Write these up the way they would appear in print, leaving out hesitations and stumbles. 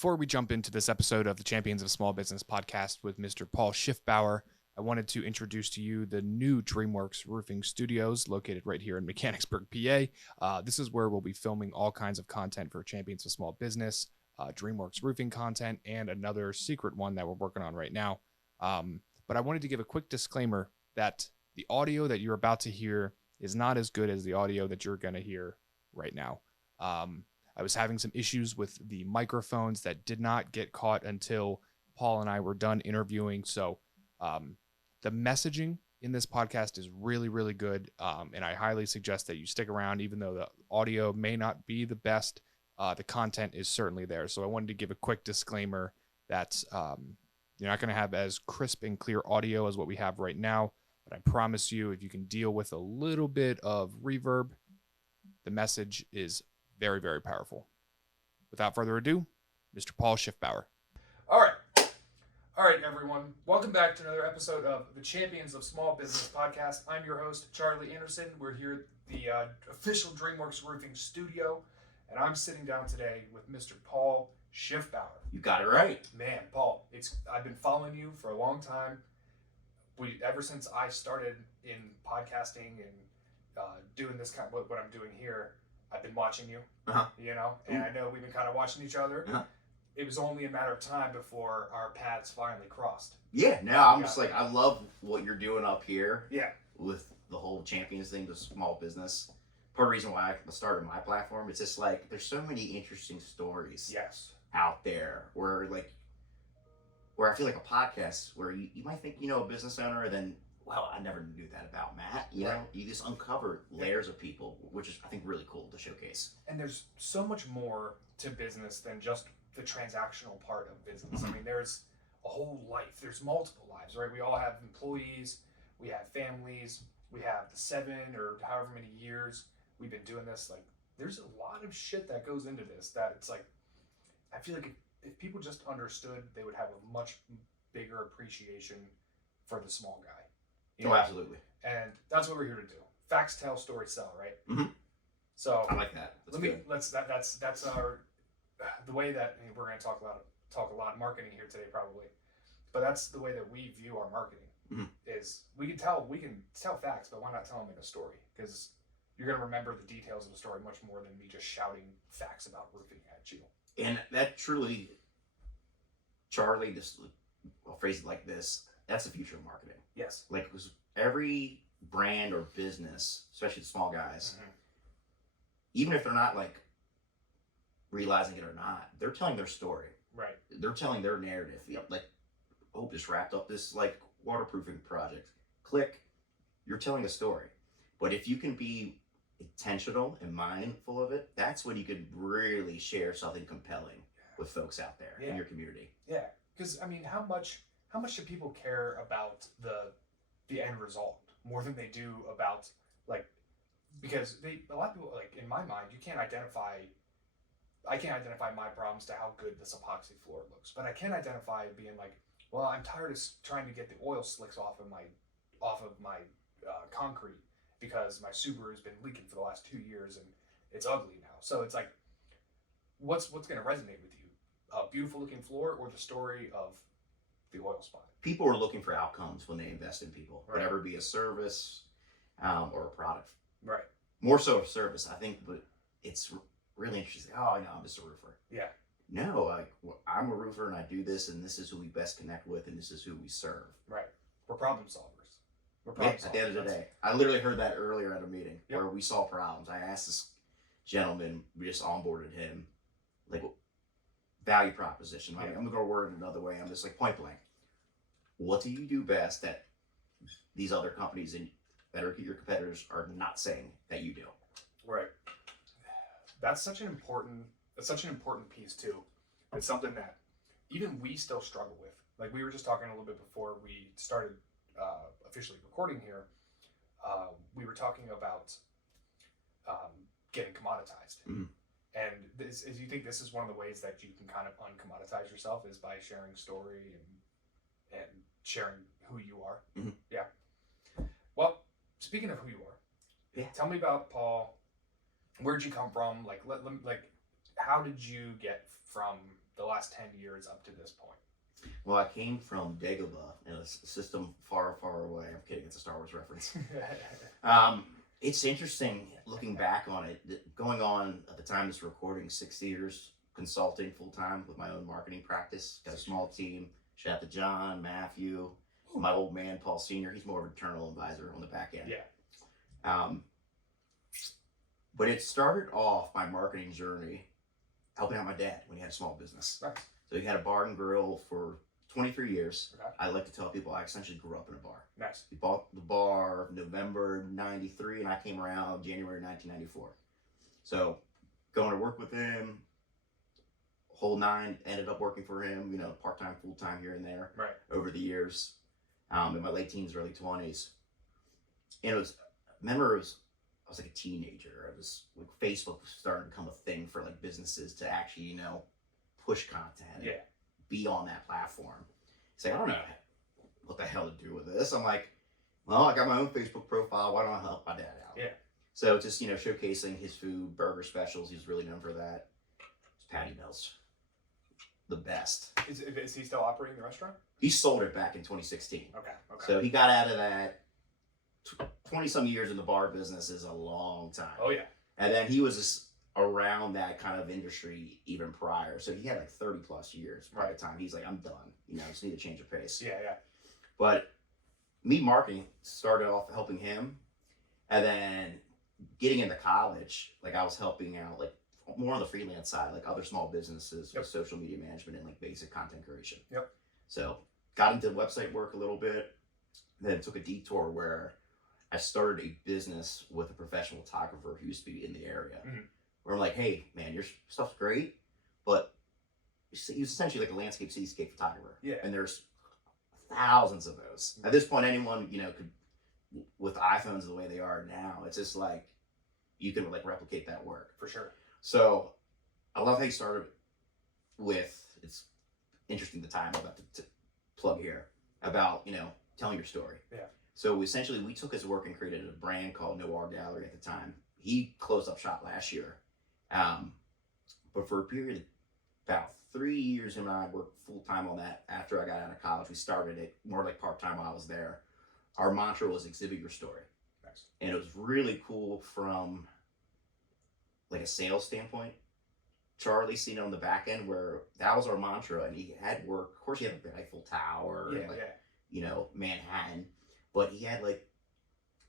Before we jump into this episode of the Champions of Small Business podcast with Mr. Paul Schiffbauer, I wanted to introduce to you the new DreamWorks Roofing Studios located right here in Mechanicsburg, PA. This is where we'll be filming all kinds of content for Champions of Small Business, DreamWorks roofing content, and another secret one that we're working on right now. But I wanted to give a quick disclaimer that the audio that you're about to hear is not as good as the audio that you're going to hear right now. I was having some issues with the microphones that did not get caught until Paul and I were done interviewing. So the messaging in this podcast is really, really good. And I highly suggest that you stick around, even though the audio may not be the best. The content is certainly there. So I wanted to give a quick disclaimer that you're not going to have as crisp and clear audio as what we have right now. But I promise you, if you can deal with a little bit of reverb, the message is very, very powerful. Without further ado, Mr. Paul Schiffbauer. All right, everyone. Welcome back to another episode of the Champions of Small Business podcast. I'm your host, Charlie Anderson. We're here at the official DreamWorks Roofing Studio, and I'm sitting down today with Mr. Paul Schiffbauer. You got it right. Man, Paul, I've been following you for a long time. Ever since I started in podcasting and doing this kind of what I'm doing here, I've been watching you, and I know we've been kind of watching each other. It was only a matter of time before our paths finally crossed. Yeah, no, I'm just like, I love what you're doing up here. Yeah. With the whole Champions thing, the small business. Part of the reason why I started my platform, it's just like, there's so many interesting stories out there where I feel like a podcast where you might think, a business owner, and then, wow, I never knew that about Matt. You know, you just uncover layers of people, which is, I think, really cool to showcase. And there's so much more to business than just the transactional part of business. I mean, there's a whole life. There's multiple lives, right? We all have employees, we have families, we have the 7 or however many years we've been doing this. Like, there's a lot of shit that goes into this that it's like, I feel like if people just understood, they would have a much bigger appreciation for the small guy. Absolutely. And that's what we're here to do. Facts tell, stories sell, right? Mm-hmm. So I like that. That's our the way that we're going to talk a lot of marketing here today, probably. But that's the way that we view our marketing. Mm-hmm. Is we can tell facts, but why not tell them in a story? Because you're going to remember the details of the story much more than me just shouting facts about roofing at you. And that truly, Charlie, I'll phrase it like this. That's the future of marketing. Yes. Like, every brand or business, especially the small guys, even if they're not realizing it or not, they're telling their story. Right. They're telling their narrative. Like, just wrapped up this waterproofing project. Click. You're telling a story. But if you can be intentional and mindful of it, that's when you can really share something compelling with folks out there in your community. Yeah. Because, I mean, how much do people care about the end result more than they do about because a lot of people, in my mind, I can't identify my problems to how good this epoxy floor looks, but I can identify being like, well, I'm tired of trying to get the oil slicks off of my concrete because my Subaru has been leaking for the last 2 years and it's ugly now. So it's like, what's going to resonate with you? A beautiful looking floor or the story of the oil spot? People are looking for outcomes when they invest in people, whatever it be a service or a product. Right. More so a service, I think, but it's really interesting. Oh, no, I'm just a roofer. Yeah. No, I'm a roofer and I do this and this is who we best connect with and this is who we serve. Right. We're problem solvers. At the end of the day. I literally heard that earlier at a meeting where we solve problems. I asked this gentleman, we just onboarded him, value proposition. I'm going to go word it another way. I'm just point blank. What do you do best that these other companies that are your competitors are not saying that you do? Right. That's such an important piece too. It's something that even we still struggle with. Like we were just talking a little bit before we started officially recording here. We were talking about getting commoditized. Mm-hmm. And is you think this is one of the ways that you can kind of uncommoditize yourself is by sharing story and sharing who you are. Mm-hmm. Yeah. Well, speaking of who you are, tell me about Paul. Where'd you come from? how did you get from the last 10 years up to this point? Well, I came from Dagobah in a system far, far away. I'm kidding. It's a Star Wars reference. It's interesting looking back on it. Going on at the time of this recording, 6 years consulting full time with my own marketing practice. Got a small team. Shout out to John, Matthew, my old man Paul Sr. He's more of an internal advisor on the back end. Yeah. But it started off my marketing journey helping out my dad when he had a small business. Right. So he had a bar and grill for 23 years. Okay. I like to tell people I essentially grew up in a bar. Nice. We bought the bar November 93 and I came around January 1994. So going to work with him, whole nine, ended up working for him, part-time, full-time here and there over the years, in my late teens, early 20s. And I was like a teenager. I was like, Facebook was starting to become a thing for like businesses to actually, push content and be on that platform. It's like, I don't know what the hell to do with this. I'm like, well, I got my own Facebook profile. Why don't I help my dad out? Yeah. So just, showcasing his food, burger specials. He's really known for that. His patty melts. The best. Is he still operating the restaurant? He sold it back in 2016. Okay. So he got out of that. 20-some years in the bar business is a long time. Oh, yeah. And then he was just around that kind of industry even prior. So he had like 30-plus years by the time he's like, I'm done. I just need to change of pace. Yeah. But me marketing started off helping him. And then getting into college, like I was helping out like more on the freelance side, like other small businesses with social media management and like basic content creation. Yep. So got into website work a little bit, then took a detour where I started a business with a professional photographer who used to be in the area. Mm-hmm. Where I'm like, hey man, your stuff's great, but he was essentially like a landscape cityscape photographer. Yeah. And there's thousands of those. At this point, anyone, could, with iPhones the way they are now, it's just like, you can like replicate that work. For sure. So I love how you started with, it's interesting the time I'm about to plug here, about, telling your story. Yeah. So essentially we took his work and created a brand called Noir Gallery at the time. He closed up shop last year. But for a period of about 3 years, him and I worked full time on that. After I got out of college, we started it more like part time while I was there. Our mantra was exhibit your story. Nice. And it was really cool from like a sales standpoint. Charlie seen it on the back end where that was our mantra, and he had work. Of course, he had like the Eiffel Tower, Manhattan, but he had like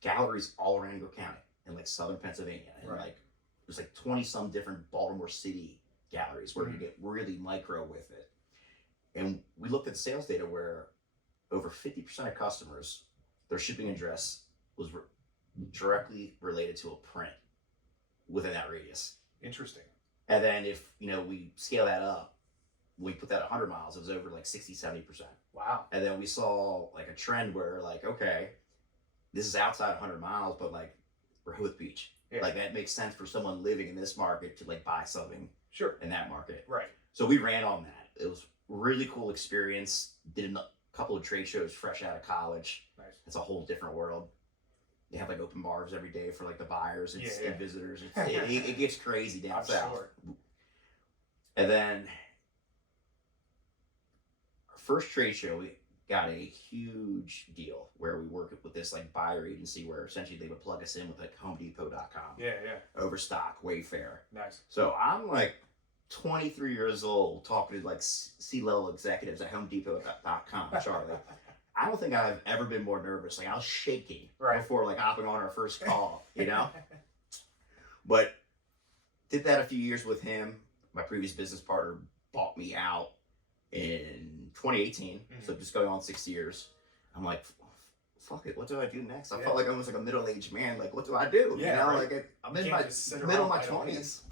galleries all around York County and like southern Pennsylvania, and like there's like 20-some different Baltimore City galleries where you get really micro with it. And we looked at the sales data where over 50% of customers, their shipping address was directly related to a print within that radius. Interesting. And then if, we scale that up, we put that 100 miles, it was over like 60-70%. Wow. And then we saw like a trend where like, okay, this is outside 100 miles, but like Rehoboth Beach. Yeah. Like that makes sense for someone living in this market to like buy something in that market. Right. So we ran on that. It was a really cool experience. Did a couple of trade shows fresh out of college. Nice. It's a whole different world. They have like open bars every day for like the buyers and visitors. It gets crazy down south. Sure. And then our first trade show, we got a huge deal where we worked with this like buyer agency where essentially they would plug us in with like HomeDepot.com. Yeah. Overstock, Wayfair. Nice. So I'm like 23 years old talking to like C-level executives at HomeDepot.com, Charlie. I don't think I've ever been more nervous. Like I was shaking before like hopping on our first call, But did that a few years with him. My previous business partner bought me out in 2018. Mm-hmm. So just going on 6 years. I'm like, fuck it. What do I do next? I felt like I was like a middle-aged man. Like, what do I do? Like I'm in my middle of my 20s.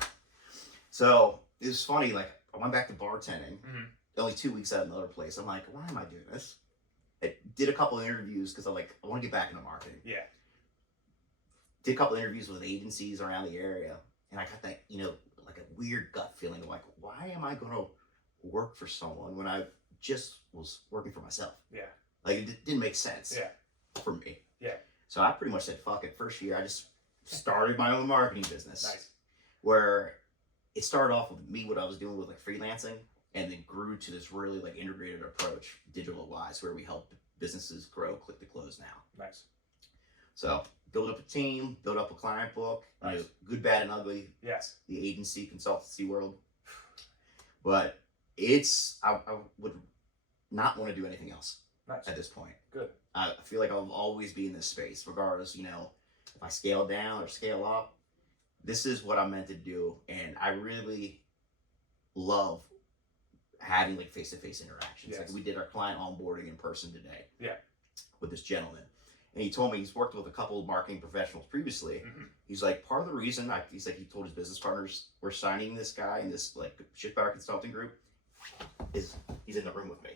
So it was funny. Like I went back to bartending. Mm-hmm. Only 2 weeks at another place. I'm like, why am I doing this? I did a couple of interviews because I'm like, I want to get back into marketing. Yeah. Did a couple of interviews with agencies around the area. And I got that, like a weird gut feeling of like, why am I going to work for someone when I just was working for myself? Yeah. Like it didn't make sense for me. Yeah. So I pretty much said, fuck it. First year, I just started my own marketing business. Nice. Where it started off with me, what I was doing with like freelancing, and then grew to this really like integrated approach, digital wise, where we help businesses grow click to close now. Nice. So build up a team, build up a client book, Nice. Good, bad, and ugly. Yes. The agency consultancy world. But I would not want to do anything else at this point. Good. I feel like I'll always be in this space, regardless, if I scale down or scale up. This is what I'm meant to do, and I really love having like face-to-face interactions. Yes. Like we did our client onboarding in person today. Yeah. With this gentleman, and he told me he's worked with a couple of marketing professionals previously. Mm-hmm. He's like, part of the reason he told his business partners we're signing this guy in this like Schiffbauer consulting group is he's in the room with me.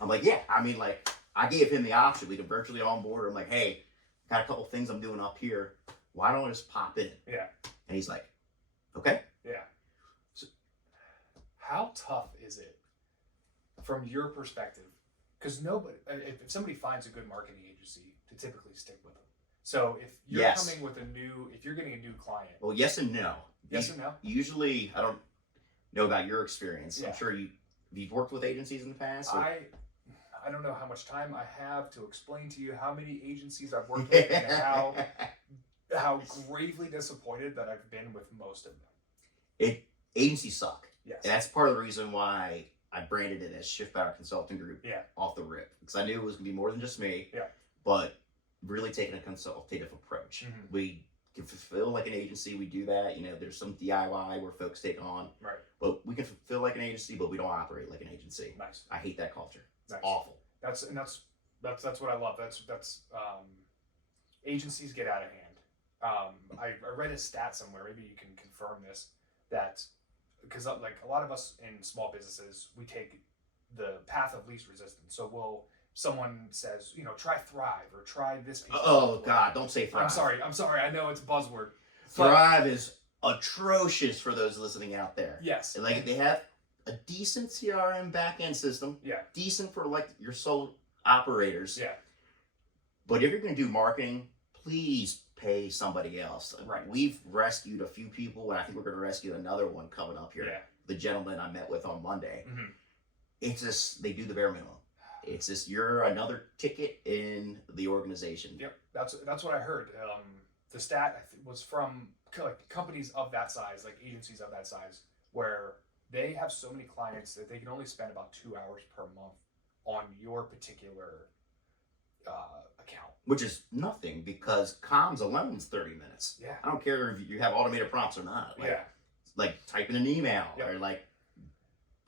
I'm like, yeah. I mean, like I gave him the option. We could virtually onboard. I'm like, hey, got a couple things I'm doing up here. Why don't I just pop in? Yeah. And he's like, okay. Yeah. So how tough is it from your perspective? Because if somebody finds a good marketing agency, to typically stick with them. So if you're coming with if you're getting a new client. Well, yes and no. Yes and no? Usually, I don't know about your experience. Yeah. I'm sure you've worked with agencies in the past. Or? I don't know how much time I have to explain to you how many agencies I've worked with and how gravely disappointed that I've been with most of them. Agencies suck. Yes. And that's part of the reason why I branded it as Schiffbauer Consulting Group off the rip. Because I knew it was going to be more than just me. Yeah. But really taking a consultative approach. Mm-hmm. We can fulfill like an agency. We do that. There's some DIY where folks take on. Right. But we can fulfill like an agency, but we don't operate like an agency. Nice. I hate that culture. It's nice. awful. That's what I love. That's agencies get out of hand. I read a stat somewhere. Maybe you can confirm this. That because like a lot of us in small businesses, we take the path of least resistance. So someone says, try Thrive or try this piece. Oh God, don't say Thrive. I'm sorry. I know it's a buzzword. Thrive is atrocious for those listening out there. Yes. And like they have a decent CRM back-end system. Yeah. Decent for like your sole operators. Yeah. But if you're going to do marketing, please pay somebody else. Right. We've rescued a few people, and I think we're going to rescue another one coming up here. Yeah. The gentleman I met with on Monday. Mm-hmm. It's just, they do the bare minimum. It's just, you're another ticket in the organization. Yep. That's what I heard. The stat was from like companies of that size, like agencies of that size, where they have so many clients that they can only spend about 2 hours per month on your particular account. Which is nothing because comms alone is 30 minutes. Yeah. I don't care if you have automated prompts or not. Like typing an email or like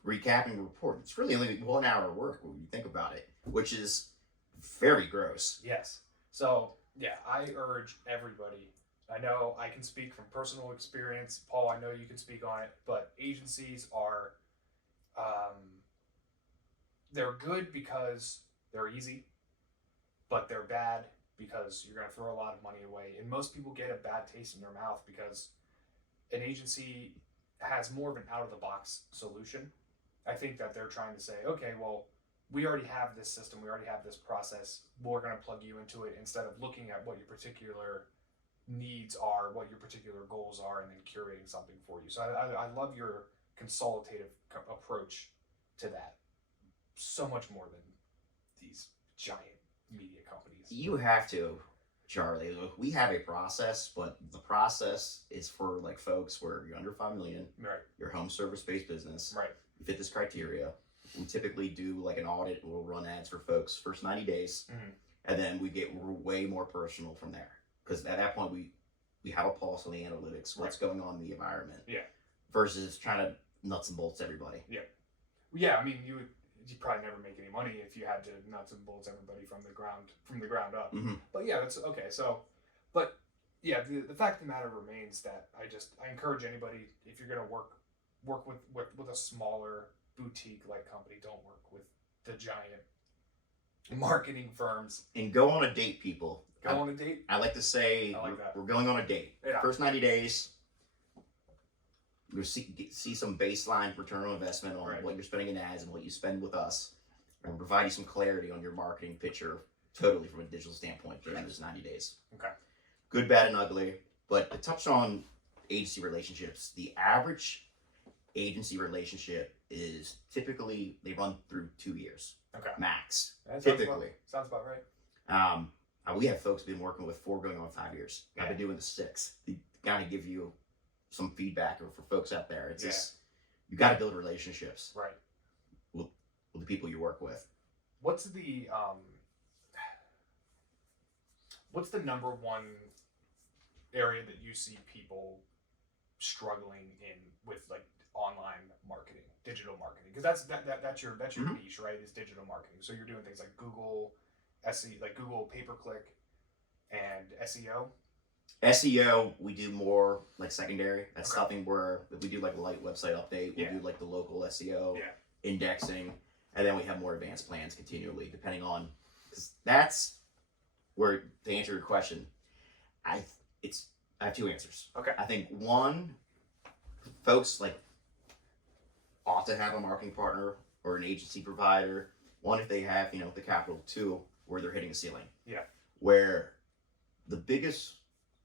recapping a report. It's really only 1 hour of work when you think about it, which is very gross. Yes. So yeah, I urge everybody. I know I can speak from personal experience. Paul, I know you can speak on it, but agencies are, they're good because they're easy, but they're bad because you're going to throw a lot of money away. And most people get a bad taste in their mouth because an agency has more of an out-of-the-box solution. I think that they're trying to say, okay, well, we already have this system, we already have this process, we're going to plug you into it instead of looking at what your particular needs are, what your particular goals are, and then curating something for you. So I love your consultative approach to that so much more than these giant media companies. You have to, Charlie. Look, we have a process, but the process is for like folks where you're under 5 million, right? Your home service-based business, right? You fit this criteria. We typically do like an audit. We'll run ads for folks first 90 days, and then we get way more personal from there. Because at that point, we have a pulse on the analytics, what's going on in the environment. Yeah. Versus trying to nuts and bolts everybody. Yeah. Yeah. I mean, you'd probably never make any money if you had to nuts and bolts everybody from the ground up. Mm-hmm. But yeah, that's okay. So, but yeah, the fact of the matter remains that I encourage anybody, if you're gonna work with a smaller boutique like company, don't work with the giant marketing firms. And go on a date, people. Go on a date? I like to say we're going on a date. Yeah. First 90 days, you'll see some baseline return on investment on what you're spending in ads and what you spend with us, and provide you some clarity on your marketing picture totally from a digital standpoint during those 90 days. Okay. Good, bad, and ugly. But to touch on agency relationships, the average agency relationship is typically they run through 2 years. Okay. Max. That typically. Sounds about right. We have folks been working with 4 going on 5 years. Yeah. I've been doing the 6. To kind of give you some feedback for folks out there. It's just, you got to build relationships. Right. With the people you work with. What's the number one area that you see people struggling in with like online marketing, digital marketing? Because that's your niche, right? Is digital marketing. So you're doing things like Google SEO, like Google pay-per-click and SEO. SEO, we do more like secondary. That's something where if we do like a light website update, we'll do like the local SEO, indexing, and then we have more advanced plans continually, depending on, because that's where, to answer your question, I have 2 answers. Okay. I think one, folks like ought to have a marketing partner or an agency provider. One, if they have, the capital. 2, where they're hitting a ceiling. Yeah. Where the biggest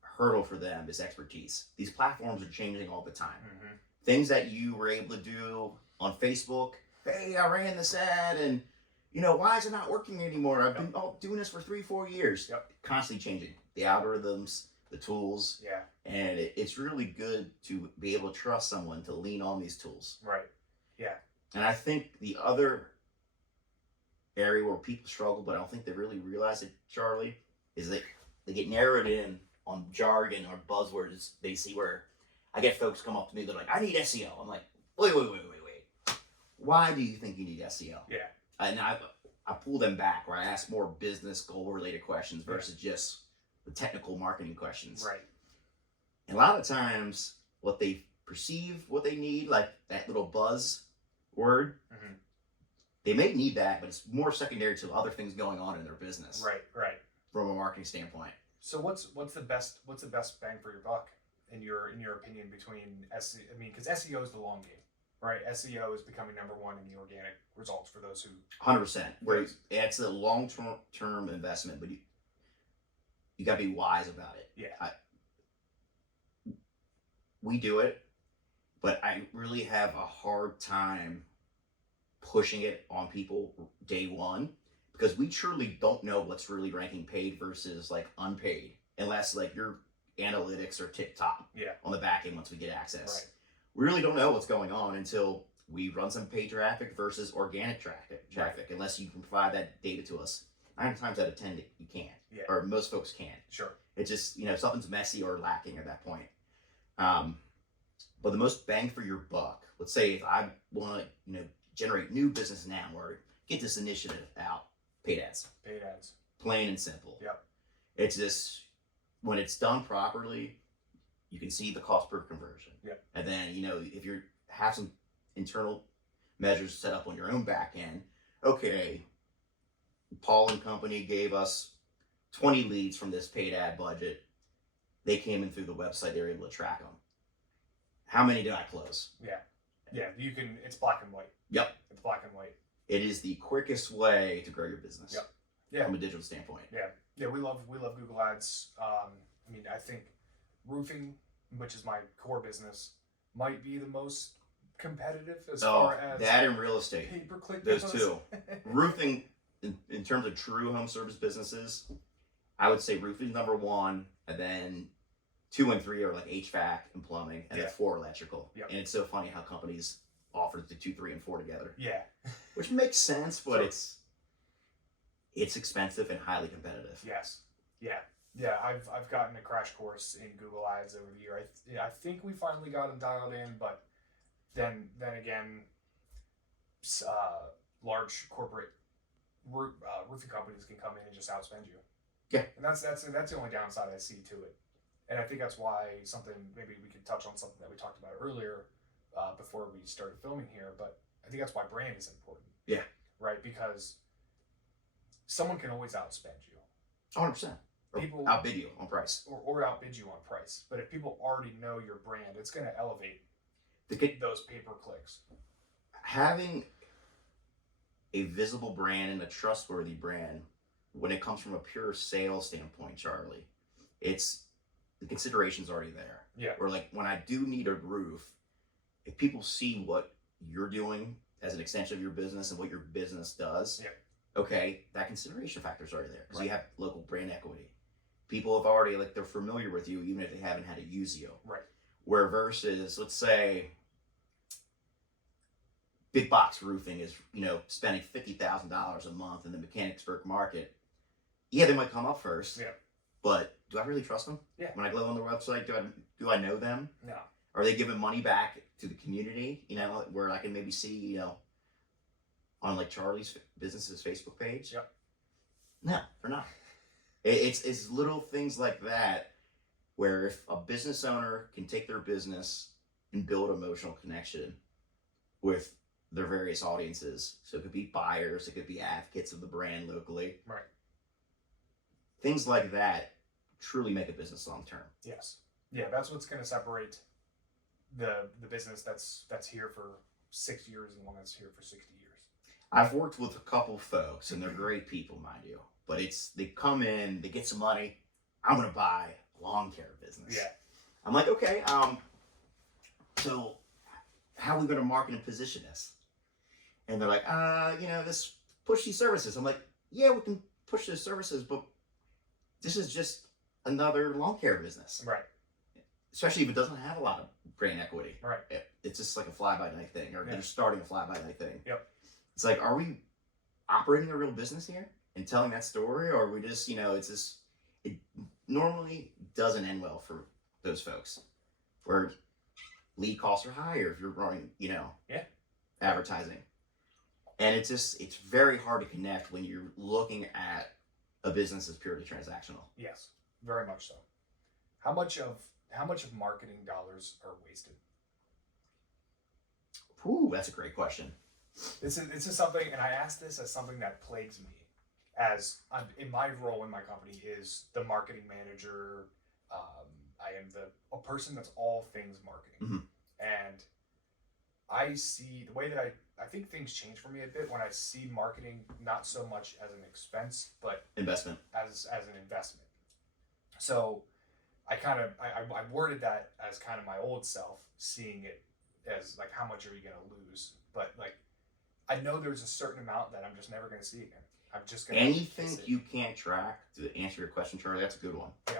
hurdle for them is expertise. These platforms are changing all the time. Mm-hmm. Things that you were able to do on Facebook, hey, I ran this ad and, why is it not working anymore? I've been doing this for 3-4 years. Yep. Constantly changing. The algorithms, the tools. Yeah. And it's really good to be able to trust someone to lean on these tools. Right. Yeah. And I think the other area where people struggle, but I don't think they really realize it, Charlie, is that they get narrowed in on jargon or buzzwords. They see where I get folks come up to me, they're like, I need SEO. I'm like, wait. Why do you think you need SEO? Yeah. And I pull them back where I ask more business goal related questions versus just the technical marketing questions. Right. And a lot of times what they perceive, what they need, like that little buzz word, they may need that, but it's more secondary to other things going on in their business. Right. From a marketing standpoint. So what's the best bang for your buck in your opinion between SEO? I mean, because SEO is the long game, right? SEO is becoming number one in the organic results for those who 100%. Where it's a long term investment, but you got to be wise about it. Yeah. We do it, but I really have a hard time pushing it on people day one, because we truly don't know what's really ranking paid versus like unpaid, unless like your analytics are tip top on the back end once we get access. Right. We really don't know what's going on until we run some paid traffic versus organic traffic, unless you can provide that data to us. 9 times out of 10 you can't, or most folks can't. Sure. It's just, something's messy or lacking at that point. But the most bang for your buck, let's say if I want to, generate new business now or get this initiative out, paid ads. Paid ads. Plain and simple. Yep. It's just, when it's done properly, you can see the cost per conversion. Yep. And then, if you have some internal measures set up on your own back end, okay, Paul and company gave us 20 leads from this paid ad budget. They came in through the website. They were able to track them. How many did I close? Yeah, you can, it's black and white. Yep. It's black and white. It is the quickest way to grow your business. Yep. Yeah. From a digital standpoint. Yeah, we love Google Ads. I mean, I think roofing, which is my core business, might be the most competitive as far as that and real estate. Pay-per-click Those goes. 2. Roofing, in terms of true home service businesses, I would say roofing is number 1, and then 2 and 3 are like HVAC and plumbing, and then 4 electrical. Yep. And it's so funny how companies offer the 2, 3, and 4 together. Yeah. Which makes sense, but it's expensive and highly competitive. Yes. Yeah. I've gotten a crash course in Google Ads over the year. I think we finally got them dialed in, but then again, large corporate roofing companies can come in and just outspend you. Yeah. And that's the only downside I see to it. And I think that's why maybe we could touch on something that we talked about earlier before we started filming here, but I think that's why brand is important. Yeah. Right? Because someone can always outspend you. 100%. People outbid you on price. Or outbid you on price. But if people already know your brand, it's going to elevate those pay-per-clicks. Having a visible brand and a trustworthy brand, when it comes from a pure sales standpoint, Charlie, the consideration's already there. Yeah. Or like when I do need a roof, if people see what you're doing as an extension of your business and what your business does, okay, that consideration factor is already there because you have local brand equity. People have already, like, they're familiar with you even if they haven't had to use you. Right. Where versus, let's say, big box roofing is, spending $50,000 a month in the Mechanicsburg market. Yeah, they might come up first. Yeah. But do I really trust them? Yeah. When I go on their website, do I know them? No. Are they giving money back to the community? Where I can maybe see, on like Charlie's business's Facebook page? Yep. No, they're not. It's little things like that where if a business owner can take their business and build emotional connection with their various audiences, so it could be buyers, it could be advocates of the brand locally. Right. Things like that truly make a business long term. Yes. Yeah, that's what's going to separate the business that's here for 6 years and the one that's here for 60 years. I've worked with a couple folks, and they're great people, mind you. But they come in, they get some money. I'm going to buy a lawn care business. Yeah. I'm like, okay, so how are we going to market and position this? And they're like, this push these services. I'm like, yeah, we can push those services, but this is just another lawn care business. Right. Especially if it doesn't have a lot of brand equity. Right. It's just like a fly-by-night thing, or they're starting a fly-by-night thing. Yep. It's like, are we operating a real business here and telling that story, or are we just, it normally doesn't end well for those folks where lead costs are higher if you're running, advertising. And it's very hard to connect when you're looking at a business that's purely transactional. Yes, very much so. How much of marketing dollars are wasted? Ooh, that's a great question. This is something, and I ask this as something that plagues me, as in my role in my company is the marketing manager. I am a person that's all things marketing, and I see the way that I think things change for me a bit when I see marketing not so much as an expense, but investment as an investment. So I worded that as kind of my old self, seeing it as like, how much are you going to lose? But like, I know there's a certain amount that I'm just never going to see again. I'm just going to anything you can't track. To answer your question, Charlie, that's a good one. Yeah,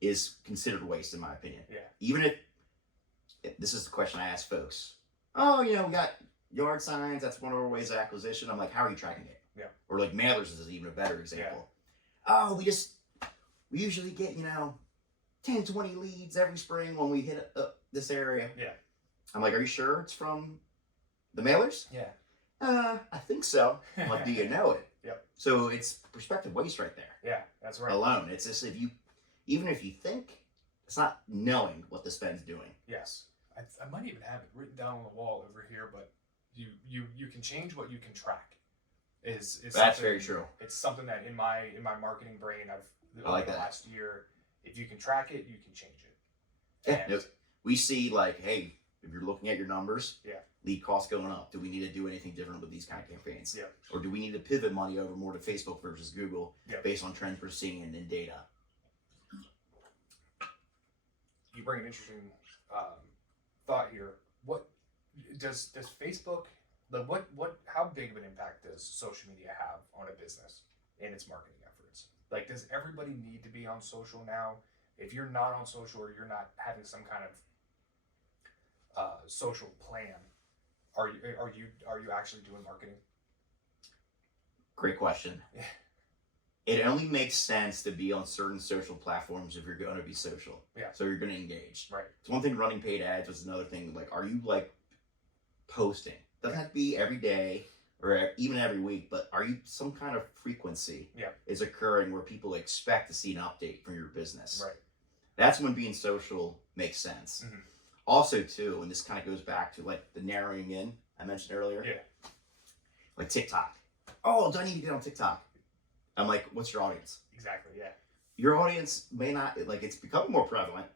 is considered waste in my opinion. Yeah. Even if this is the question I ask folks. Oh, we got yard signs. That's one of our ways of acquisition. I'm like, how are you tracking it? Yeah. Or like mailers is even a better example. Yeah. Oh, we usually get 10, 20 leads every spring when we hit this area. Yeah. I'm like, are you sure it's from the mailers? Yeah. I think so. I'm like, do you know it? Yep. So it's perspective waste right there. Yeah, that's right. Alone. It's just even if you think, it's not knowing what the spend's doing. Yes. I might even have it written down on the wall over here, but you can change what you can track. Is that's very true. It's something that in my marketing brain I like the that. last year, if you can track it, you can change it. Yeah. No, we see like, hey, if you're looking at your numbers, lead costs going up. Do we need to do anything different with these kind of campaigns? Yeah. Or do we need to pivot money over more to Facebook versus Google based on trends we're seeing in data? You bring an interesting thought here. What does Facebook, how big of an impact does social media have on a business and its marketing efforts? Like, does everybody need to be on social now? If you're not on social or you're not having some kind of social plan, are you actually doing marketing? Great question. Yeah. It only makes sense to be on certain social platforms if you're going to be social. Yeah. So you're going to engage. Right. It's one thing running paid ads. It's another thing. Like, are you like posting? Doesn't have to be every day or even every week, but are you some kind of frequency is occurring where people expect to see an update from your business? Right. That's when being social makes sense. Mm-hmm. Also, too, and this kind of goes back to like the narrowing in I mentioned earlier. Yeah. Like TikTok. Oh, do I need to get on TikTok? I'm like, what's your audience? Exactly, yeah. Your audience may not, like, it's becoming more prevalent,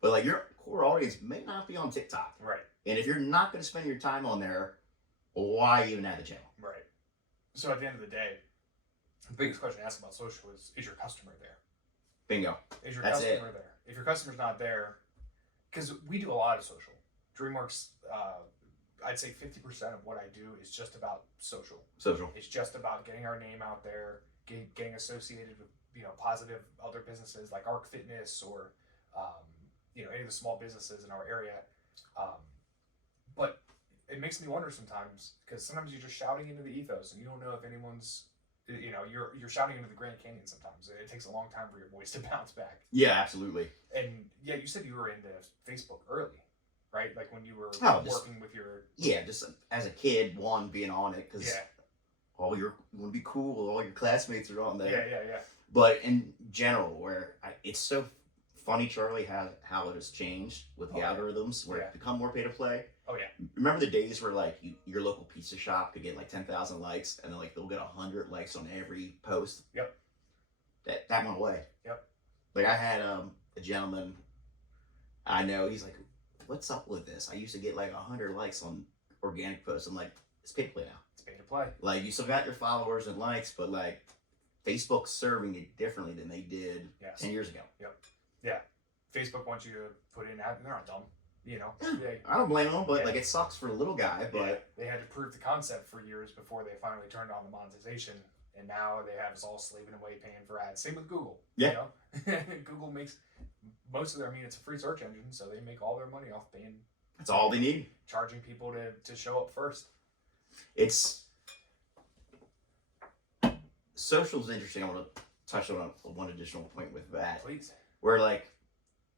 but like your core audience may not be on TikTok. Right. And if you're not going to spend your time on there, why even have the channel? Right. So at the end of the day, the biggest question to ask about social is your customer there? Bingo. Is your That's customer there? If your customer's not there, because we do a lot of social. DreamWorks, I'd say 50% of what I do is just about social. Social. It's just about getting our name out there, getting associated with positive other businesses like Arc Fitness or any of the small businesses in our area. But it makes me wonder sometimes, because sometimes you're just shouting into the ethos and you don't know if anyone's, you're shouting into the Grand Canyon sometimes. It takes a long time for your voice to bounce back. Yeah, absolutely. And yeah, you said you were into Facebook early, right? Like when you were working with your... Yeah, just as a kid, being on it, because you want to be cool, all your classmates are on there. Yeah. But in general, it's so funny, Charlie, how it has changed with the algorithms, where it's become more pay to play. Oh yeah. Remember the days where like your local pizza shop could get like 10,000 likes, and then like they'll get 100 likes on every post? Yep. That went away. Yep. Like I had a gentleman I know, he's like, "What's up with this? I used to get like 100 likes on organic posts." I'm like, "It's pay to play now. It's pay to play. Like you still got your followers and likes, but like Facebook's serving it differently than they did 10 years ago." Yep. Yeah. Facebook wants you to put in ad. They're not dumb. I don't blame them, but like it sucks for the little guy. But they had to prove the concept for years before they finally turned on the monetization, and now they have us all slaving away paying for ads. Same with Google. Yeah. Google makes most of their. I mean, it's a free search engine, so they make all their money off paying. That's all they need. Charging people to show up first. It's social's interesting. I want to touch on one additional point with that. Please. Where like,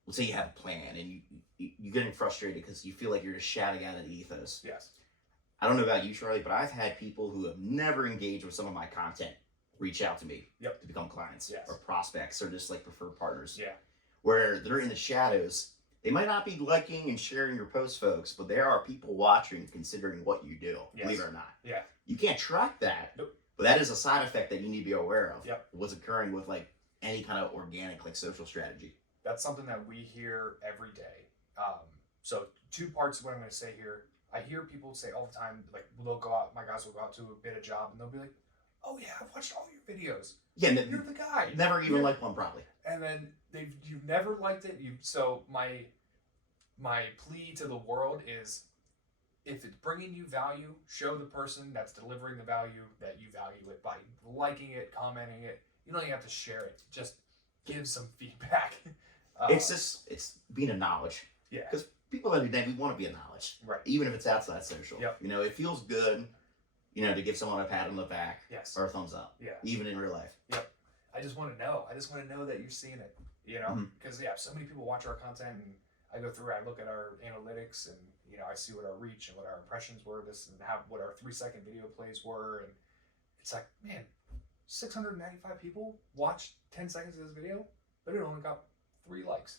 let's say you have a plan and you're getting frustrated because you feel like you're just shouting out an ethos. Yes. I don't know about you, Charlie, but I've had people who have never engaged with some of my content reach out to me to become clients or prospects or just like preferred partners. Yeah. Where they're in the shadows. They might not be liking and sharing your posts, folks, but there are people watching, considering what you do, believe it or not. Yeah. You can't track that, but that is a side effect that you need to be aware of. Yep. What's occurring with like any kind of organic like social strategy. That's something that we hear every day. So 2 parts of what I'm going to say here. I hear people say all the time, like they'll go out, my guys will go out to a bit of job and they'll be like, "Oh yeah, I've watched all your videos. Yeah, you're the guy." Never even liked one probably. And then you've never liked it. So my plea to the world is, if it's bringing you value, show the person that's delivering the value that you value it by liking it, commenting it. You don't even have to share it. Just give some feedback. It's being acknowledged. Yeah. Because people every day, we want to be acknowledged. Right. Even if it's outside social. Yep. It feels good, to give someone a pat on the back. Yes. Or a thumbs up. Yeah. Even in real life. Yep. I just want to know. I just want to know that you're seeing it, Because, so many people watch our content, and I go through, I look at our analytics, and, I see what our reach and what our impressions were, what our 3-second video plays were, and it's like, man, 695 people watched 10 seconds of this video, but it only got 3 likes.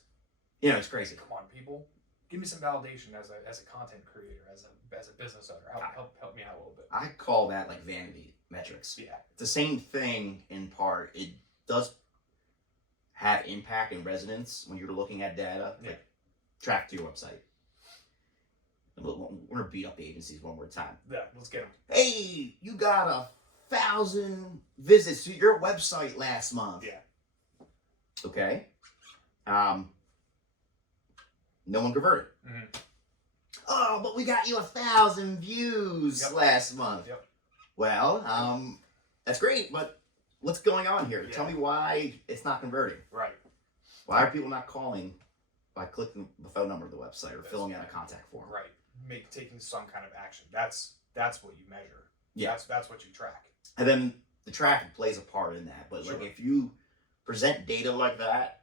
It's crazy. Come on, people. Give me some validation as a content creator, as a business owner. Help me out a little bit. I call that like vanity metrics. Yeah. It's the same thing in part. It does have impact and resonance when you're looking at data. Yeah. Like traffic to your website. We're going to beat up the agencies one more time. Yeah, let's get them. Hey, you got 1,000 visits to your website last month. Yeah. Okay. No one converted. Mm-hmm. Oh, but we got you 1,000 views last month. Yep. Well, that's great, but what's going on here? Tell me why it's not converting. Right. Why are people not calling by clicking the phone number of the website or filling out a contact form? Right. Taking some kind of action. That's what you measure. Yeah. That's what you track. And then the traffic plays a part in that. But like if you present data like that,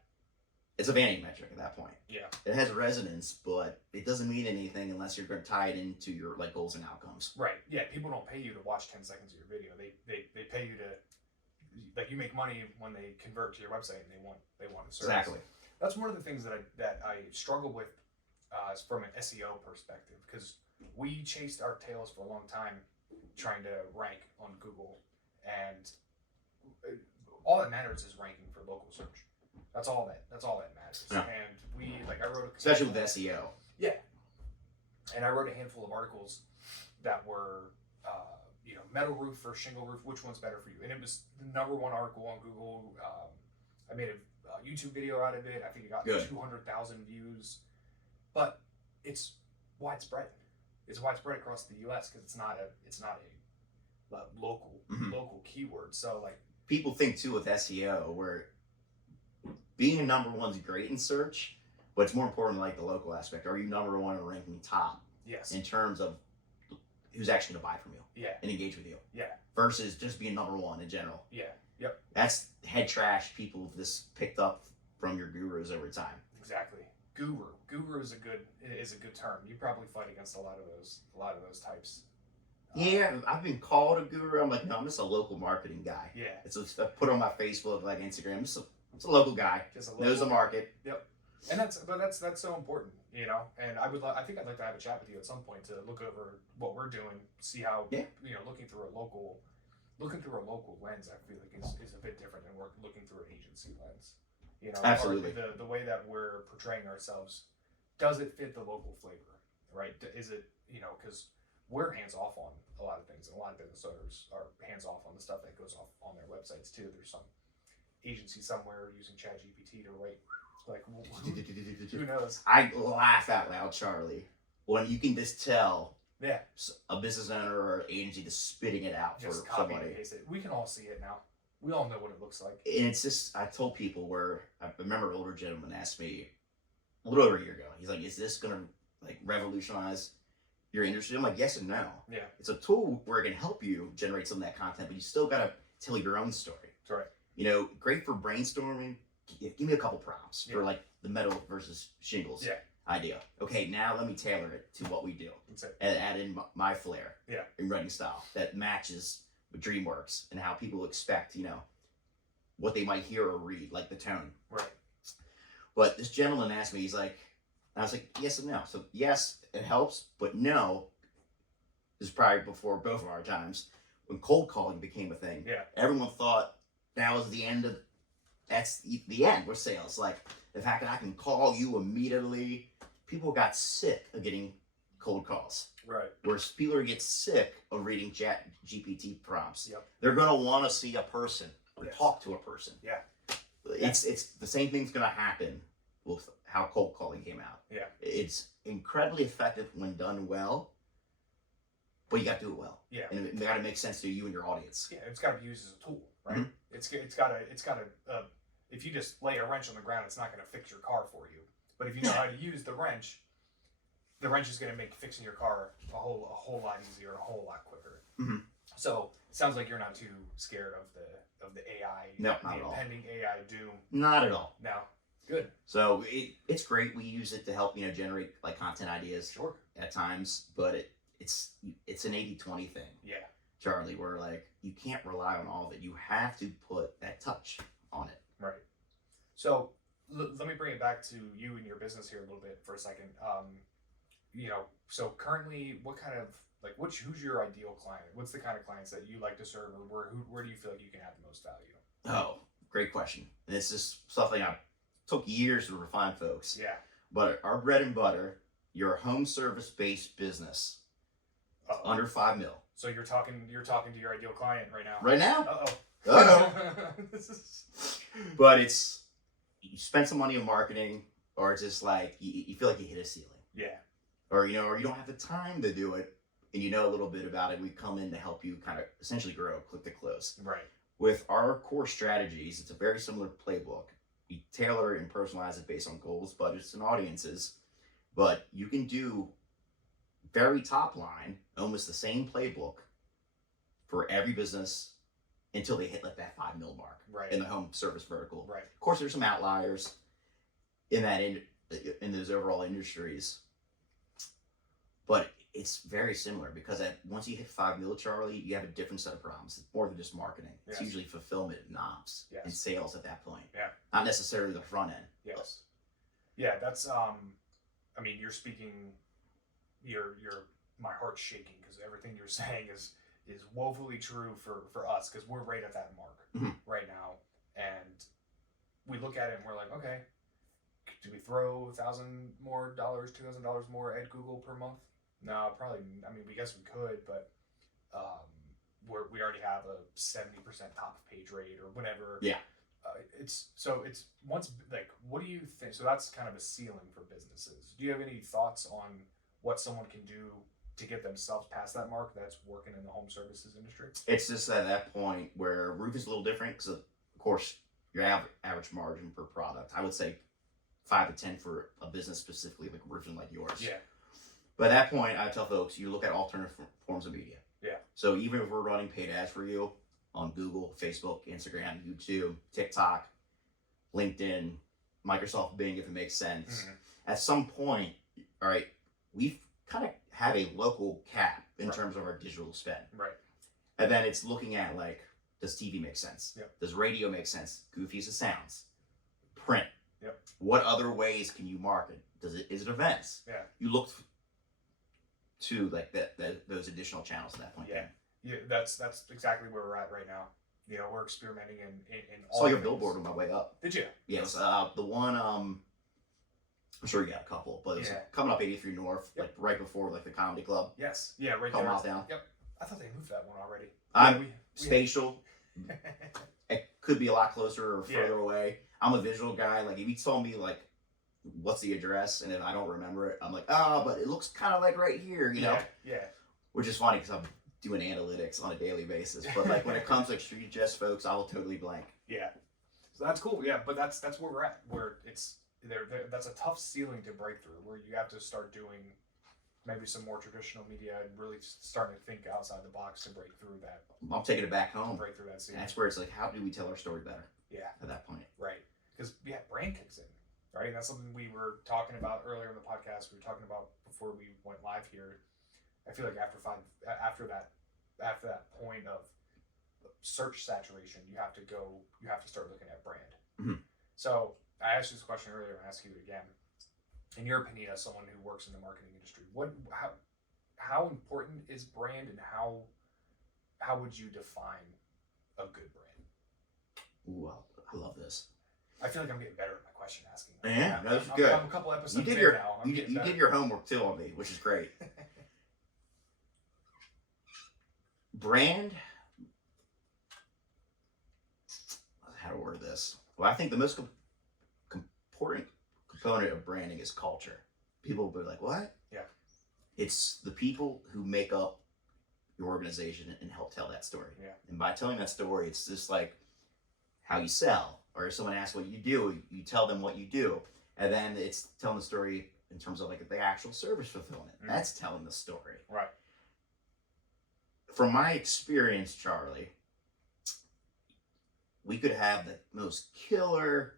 it's a vanity metric at that point. Yeah. It has resonance, but it doesn't mean anything unless you're going to tie it into your like goals and outcomes. Right. Yeah. People don't pay you to watch 10 seconds of your video. They pay you to, like, you make money when they convert to your website and they want a service. Exactly. That's one of the things that I struggle with from an SEO perspective, because we chased our tails for a long time trying to rank on Google, and all that matters is ranking for local search. That's all that matters. Yeah. And I wrote especially with SEO. Yeah. And I wrote a handful of articles that were metal roof or shingle roof, which one's better for you? And it was the #1 article on Google. I made a YouTube video out of it. I think it got 200,000 views. But it's widespread. It's widespread across the U.S. because it's not a local keyword. So like people think too with SEO where being a number one's great in search, but it's more important like the local aspect. Are you number one or ranking top? Yes. In terms of who's actually going to buy from you. Yeah. And engage with you. Yeah. Versus just being number one in general. Yeah. Yep. That's head trash people have just picked up from your gurus over time. Exactly. Guru is a good term. You probably fight against a lot of those types. Yeah, I've been called a guru. I'm like, no, I'm just a local marketing guy. Yeah. I put on my Facebook, like Instagram. I'm just a local guy. Knows the market. Yep. And that's so important, you know. And I think I'd like to have a chat with you at some point to look over what we're doing, see how looking through a local lens. I feel like is a bit different than looking through an agency lens. You know, absolutely. The way that we're portraying ourselves, does it fit the local flavor, right? Is it, you know, because we're hands off on a lot of things, and a lot of business owners are hands off on the stuff that goes off on their websites too. There's some agency somewhere using ChatGPT to write, like, who knows? I laugh out loud, Charlie, when you can just tell Yeah. a business owner or agency just spitting it out Just for copy somebody. and paste it. We can all see it now. We all know what it looks like. And it's just, I told people where, I remember an older gentleman asked me a little over a year ago, he's like, is this going to like revolutionize your industry? I'm like, yes and no. Yeah. It's a tool where it can help you generate some of that content, but you still got to tell your own story. That's right. You know, great for brainstorming. Give me a couple prompts for like the metal versus shingles idea. Okay, now let me tailor it to what we do. That's it. And add in my flair in writing style that matches with DreamWorks and how people expect, you know, what they might hear or read, like the tone. Right. But this gentleman asked me, I was like, yes and no. So yes, it helps, but no, this is probably before both of our times, when cold calling became a thing. Yeah. Everyone thought that was the end of, that's the end with sales. Like the fact that I can call you immediately, people got sick of getting cold calls. Right. Whereas people get sick of reading GPT prompts. Yep. They're going to want to see a person or talk to a person. Yeah. It's the same thing's going to happen with how cold calling came out. Yeah. It's incredibly effective when done well, but you got to do it well. Yeah. And it got to make sense to you and your audience. Yeah, it's got to be used as a tool, right? Mm-hmm. It's got to. If you just lay a wrench on the ground, it's not going to fix your car for you. But if you know how to use the wrench is going to make fixing your car a whole lot easier, a whole lot quicker. Mm-hmm. So it sounds like you're not too scared of the AI, no, the impending AI doom. Not at all. No, good. So it's great. We use it to help generate like content ideas. Sure. At times, but it's an 80-20 thing. Yeah. Charlie, where like you can't rely on all of it. You have to put that touch on it. Right. So let me bring it back to you and your business here a little bit for a second. You know, so currently, what kind of who's your ideal client? What's the kind of clients that you like to serve, or where do you feel like you can add the most value? Oh, great question. And it's just something I took years to refine, folks. Yeah. But our bread and butter, you're a home service based business, under $5 million. So you're talking to your ideal client right now. Right now? But it's you spend some money on marketing, or it's just like you feel like you hit a ceiling. Yeah. Or you don't have the time to do it, and you know a little bit about it. We come in to help you kind of essentially grow, click to close. Right. With our core strategies, it's a very similar playbook. We tailor it and personalize it based on goals, budgets, and audiences. But you can do very top line, almost the same playbook for every business until they hit like that $5 million mark in the home service vertical. Right. Of course, there's some outliers in those overall industries, but it's very similar because once you hit $5 million, Charlie, you have a different set of problems. It's more than just marketing. It's usually fulfillment and ops and sales at that point. Yeah. Not necessarily the front end. Yes. Yeah, that's I mean, you're speaking my heart's shaking because everything you're saying is woefully true for us because we're right at that mark right now, and we look at it and we're like, okay, do we throw $1,000 more, $2,000 more at Google per month? No, probably. I mean, we guess we could, but we already have a 70% top page rate or whatever. Yeah. It's once like, what do you think? So that's kind of a ceiling for businesses. Do you have any thoughts on what someone can do to get themselves past that mark that's working in the home services industry? It's just at that point where roof is a little different because, of course, your average margin per product, I would say 5 to 10 for a business specifically like roofing like yours. Yeah. But at that point, I tell folks, you look at alternative forms of media. Yeah. So even if we're running paid ads for you on Google, Facebook, Instagram, YouTube, TikTok, LinkedIn, Microsoft Bing, if it makes sense, at some point, all right, we've kind of have a local cap in terms of our digital spend. Right. And then it's looking at like, does TV make sense? Yep. Does radio make sense? Goofy as it sounds. Print. Yep. What other ways can you market? Is it events? Yeah. You look to like those additional channels at that point. Yeah. Yeah. That's exactly where we're at right now. You know, we're experimenting in all. Saw your billboard on my way up. Did you? Yes. The one I'm sure you got a couple, but it's coming up 83 North, like right before like the comedy club. Yes. Yeah. Right. Couple miles down. Yep. I thought they moved that one already. Spatial. It could be a lot closer or further away. I'm a visual guy. Like if you told me like what's the address and if I don't remember it, I'm like, but it looks kind of like right here, you know? Yeah. Which is funny because I'm doing analytics on a daily basis. But like when it comes to like street gist folks, I will totally blank. Yeah. So that's cool. Yeah, but that's where we're at. Where it's that's a tough ceiling to break through. Where you have to start doing maybe some more traditional media and really starting to think outside the box to break through that. I'm taking it back home. Break through that ceiling. That's where it's like, how do we tell our story better? Yeah. At that point. Right. Because brand kicks in. Right. And that's something we were talking about earlier in the podcast. We were talking about before we went live here. I feel like after that point of search saturation, you have to start looking at brand. Mm-hmm. So I asked you this question earlier, and I ask you it again. In your opinion, as someone who works in the marketing industry, how important is brand, and how would you define a good brand? Ooh, I love this. I feel like I'm getting better at my question asking. Yeah, that's good. I'm a couple episodes in now. You did your homework too on me, which is great. Brand. How to word this? Well, I think the most important component of branding is culture. People will be like, what? Yeah. It's the people who make up your organization and help tell that story. Yeah. And by telling that story, it's just like how you sell. Or if someone asks what you do, you tell them what you do. And then it's telling the story in terms of like the actual service fulfillment. Mm-hmm. That's telling the story. Right. From my experience, Charlie, we could have the most killer,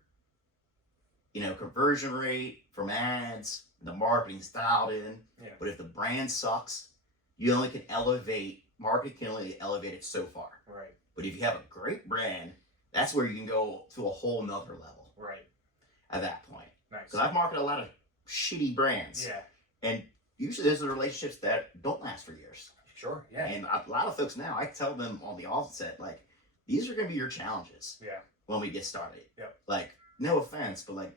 conversion rate from ads, the marketing's dialed in. Yeah. But if the brand sucks, marketing can only elevate it so far. Right. But if you have a great brand, that's where you can go to a whole nother level. Right. At that point. Nice. Because I've marketed a lot of shitty brands. Yeah. And usually those are the relationships that don't last for years. Sure, yeah. And a lot of folks now, I tell them on the offset, like, these are going to be your challenges. Yeah. When we get started. Yep. Like, no offense, but like,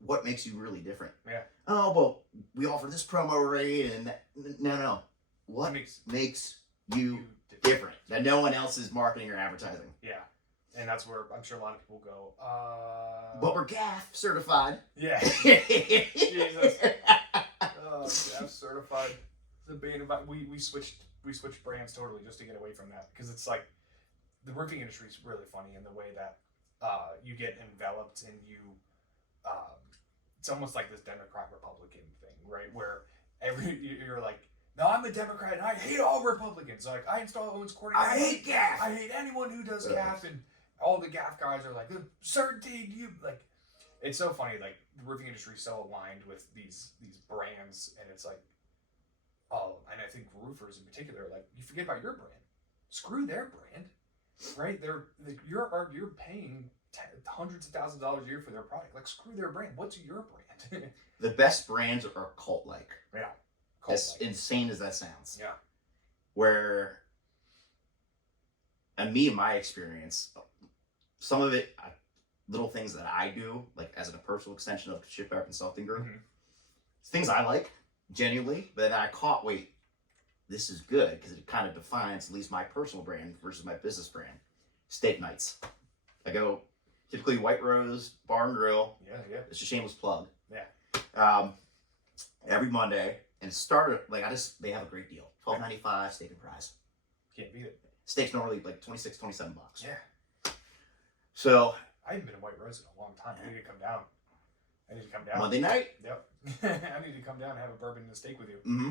what makes you really different? Yeah. Oh, well, we offer this promo rate and that. No. What makes you different that no one else is marketing or advertising? Yeah. And that's where I'm sure a lot of people go, But we're GAF certified. Yeah. Jesus. GAF certified. We switched brands totally just to get away from that, because it's like the roofing industry is really funny in the way that you get enveloped and it's almost like this Democrat Republican thing, right? Where you're like, no, I'm a Democrat and I hate all Republicans. Like, I install Owens Corning. I hate GAF. I hate anyone who does GAF, and all the GAF guys are like, certainty. It's so funny. Like, the roofing industry is so aligned with these brands, and it's like, and I think roofers in particular, like, you forget about your brand. Screw their brand, right? You're paying hundreds of thousands of dollars a year for their product. Like, screw their brand. What's your brand? The best brands are cult-like. Yeah. As insane as that sounds. Yeah. Where, and me, in my experience, some of it, little things that I do, like as a personal extension of Schiffbauer Consulting Group, things I like, genuinely, but then I caught, wait, this is good, because it kind of defines at least my personal brand versus my business brand. Steak nights. I go, typically White Rose Bar and Grill. Yeah. It's a shameless plug. Yeah. Every Monday, And started like they have a great deal. $12.95 steak and fries. Can't beat it. Steak's normally like $26-27. Yeah. So I haven't been to White Rose in a long time. I need to come down. Monday night. Yep. I need to come down and have a bourbon and a steak with you. Mm-hmm.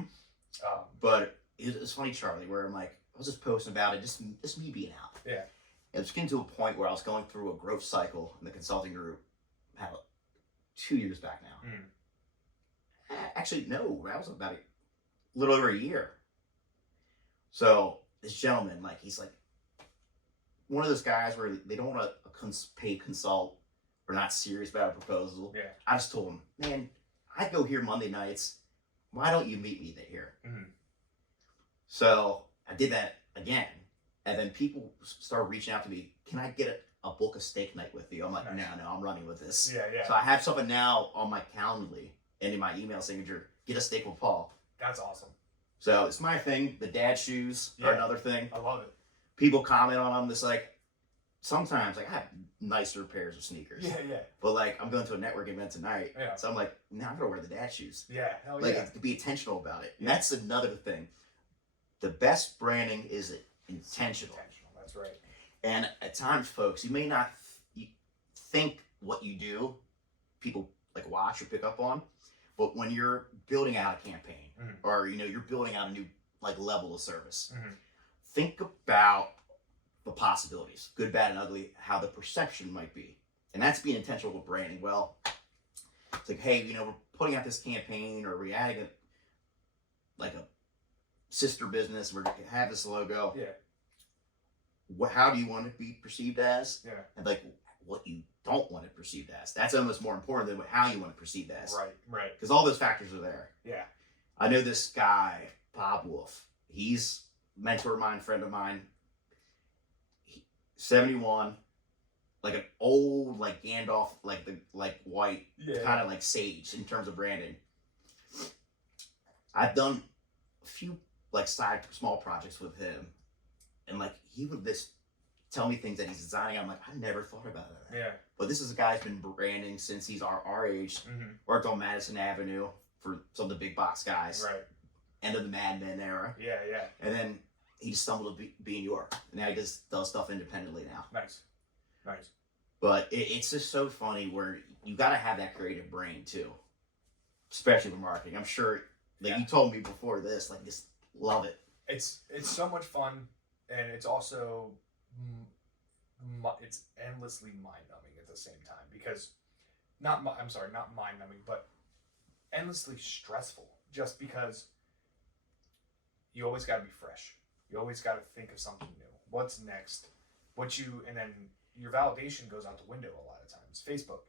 But it's funny, Charlie, where I'm like, I was just posting about it, just me being out. Yeah. It was getting to a point where I was going through a growth cycle in the consulting group. About 2 years back now. Actually, no, that was about a little over a year. So this gentleman, like, he's like one of those guys where they don't want to pay consult or not serious about a proposal. Yeah. I just told him, man, I go here Monday nights. Why don't you meet me here? So I did that again. And then people started reaching out to me. Can I get a book of steak night with you? I'm like, nice. no, I'm running with this. Yeah. So I have something now on my Calendly and in my email signature. Get a steak with Paul. That's awesome. So it's my thing. The dad shoes are another thing. I love it. People comment on them. It's like, sometimes like I have nicer pairs of sneakers. Yeah. But like I'm going to a network event tonight. Yeah. So I'm like, nah, I'm gonna wear the dad shoes. Yeah. Hell like yeah. to be intentional about it. And that's another thing. The best branding is intentional. That's right. And at times, folks, you may not think what you do, people like watch or pick up on, but when you're building out a campaign or you're building out a new like level of service, think about the possibilities, good, bad, and ugly, how the perception might be, and that's being intentional with branding. Well, it's like, hey, we're putting out this campaign, or we're adding like a sister business. We're gonna have this logo. Yeah. How do you want it to be perceived as? Yeah. And like what you don't want it perceived as. That's almost more important than how you want it perceived as. Right. Because all those factors are there. Yeah. I know this guy, Bob Wolf. He's a mentor of mine, friend of mine. 71, like an old like Gandalf, like white, kind of like sage in terms of branding. I've done a few like small projects with him, and like he would tell me things that he's designing. I'm like, I never thought about that. Yeah. But this is a guy who's been branding since he's our age. Worked on Madison Avenue for some of the big box guys. Right. End of the Mad Men era. Yeah. And then he stumbled to be in York. And now he just does stuff independently now. Nice. But it's just so funny where you got to have that creative brain too, especially with marketing. I'm sure, like you told me before this, like just love it. It's so much fun, and it's also it's endlessly mind-numbing at the same time, because not mind-numbing, but endlessly stressful, just because you always got to be fresh. You always got to think of something new. What's next? And then your validation goes out the window a lot of times. Facebook,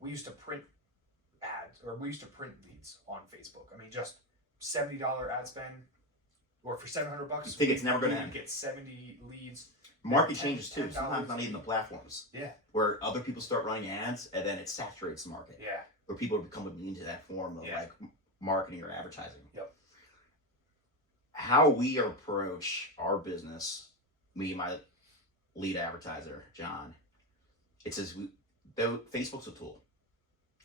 we used to print ads, or we used to print leads on Facebook. I mean, just $70 ad spend, or for $700, you think it's never going to end? Get 70 leads. Market changes too. Sometimes not even the platforms. Yeah. Where other people start running ads, and then it saturates the market. Yeah. Where people become immune to that form of like marketing or advertising. Yep. How we approach our business, me and my lead advertiser, John, it says Facebook's a tool.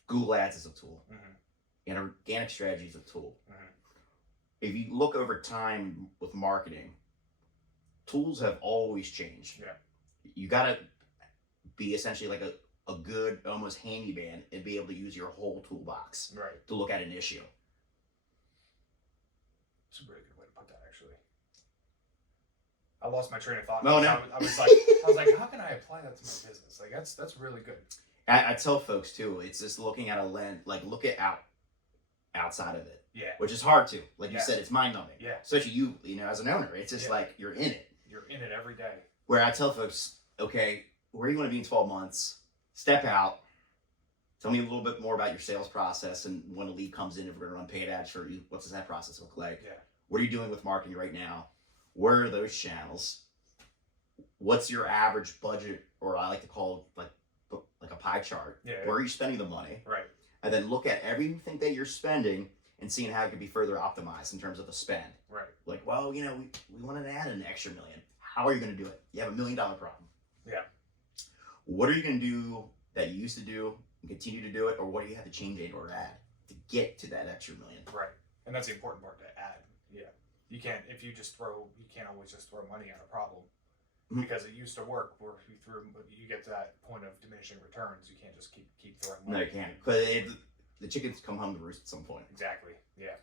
Google Ads is a tool. And organic strategy is a tool. If you look over time with marketing, tools have always changed. Yeah. You got to be essentially like a good, almost handyman and be able to use your whole toolbox to look at an issue. It's a really good way to put that, actually. I lost my train of thought. No. I was like, how can I apply that to my business? Like, that's really good. I tell folks too, it's just looking at a lens, like look at outside of it. Yeah. Which is hard to. Like you said, it's mind numbing. Yeah. Especially you as an owner. It's just like you're in it. You're in it every day. Where I tell folks, okay, where you want to be in 12 months, step out, tell me a little bit more about your sales process, and when a lead comes in, if we're going to run paid ads for you, what does that process look like? Yeah. What are you doing with marketing right now? Where are those channels? What's your average budget, or I like to call it like a pie chart? Yeah. Where are you spending the money? Right. And then look at everything that you're spending and seeing how it can be further optimized in terms of the spend. Right. Like, well, we wanted to add an extra $1 million. How are you going to do it? You have $1 million problem. Yeah. What are you going to do that you used to do and continue to do it, or what do you have to change it or add to get to that extra $1 million? Right. And that's the important part to add. Yeah. You can't always just throw money at a problem. Because it used to work where you get to that point of diminishing returns. You can't just keep throwing money. No, you can't. Because the chickens come home to roost at some point. Exactly. Yeah.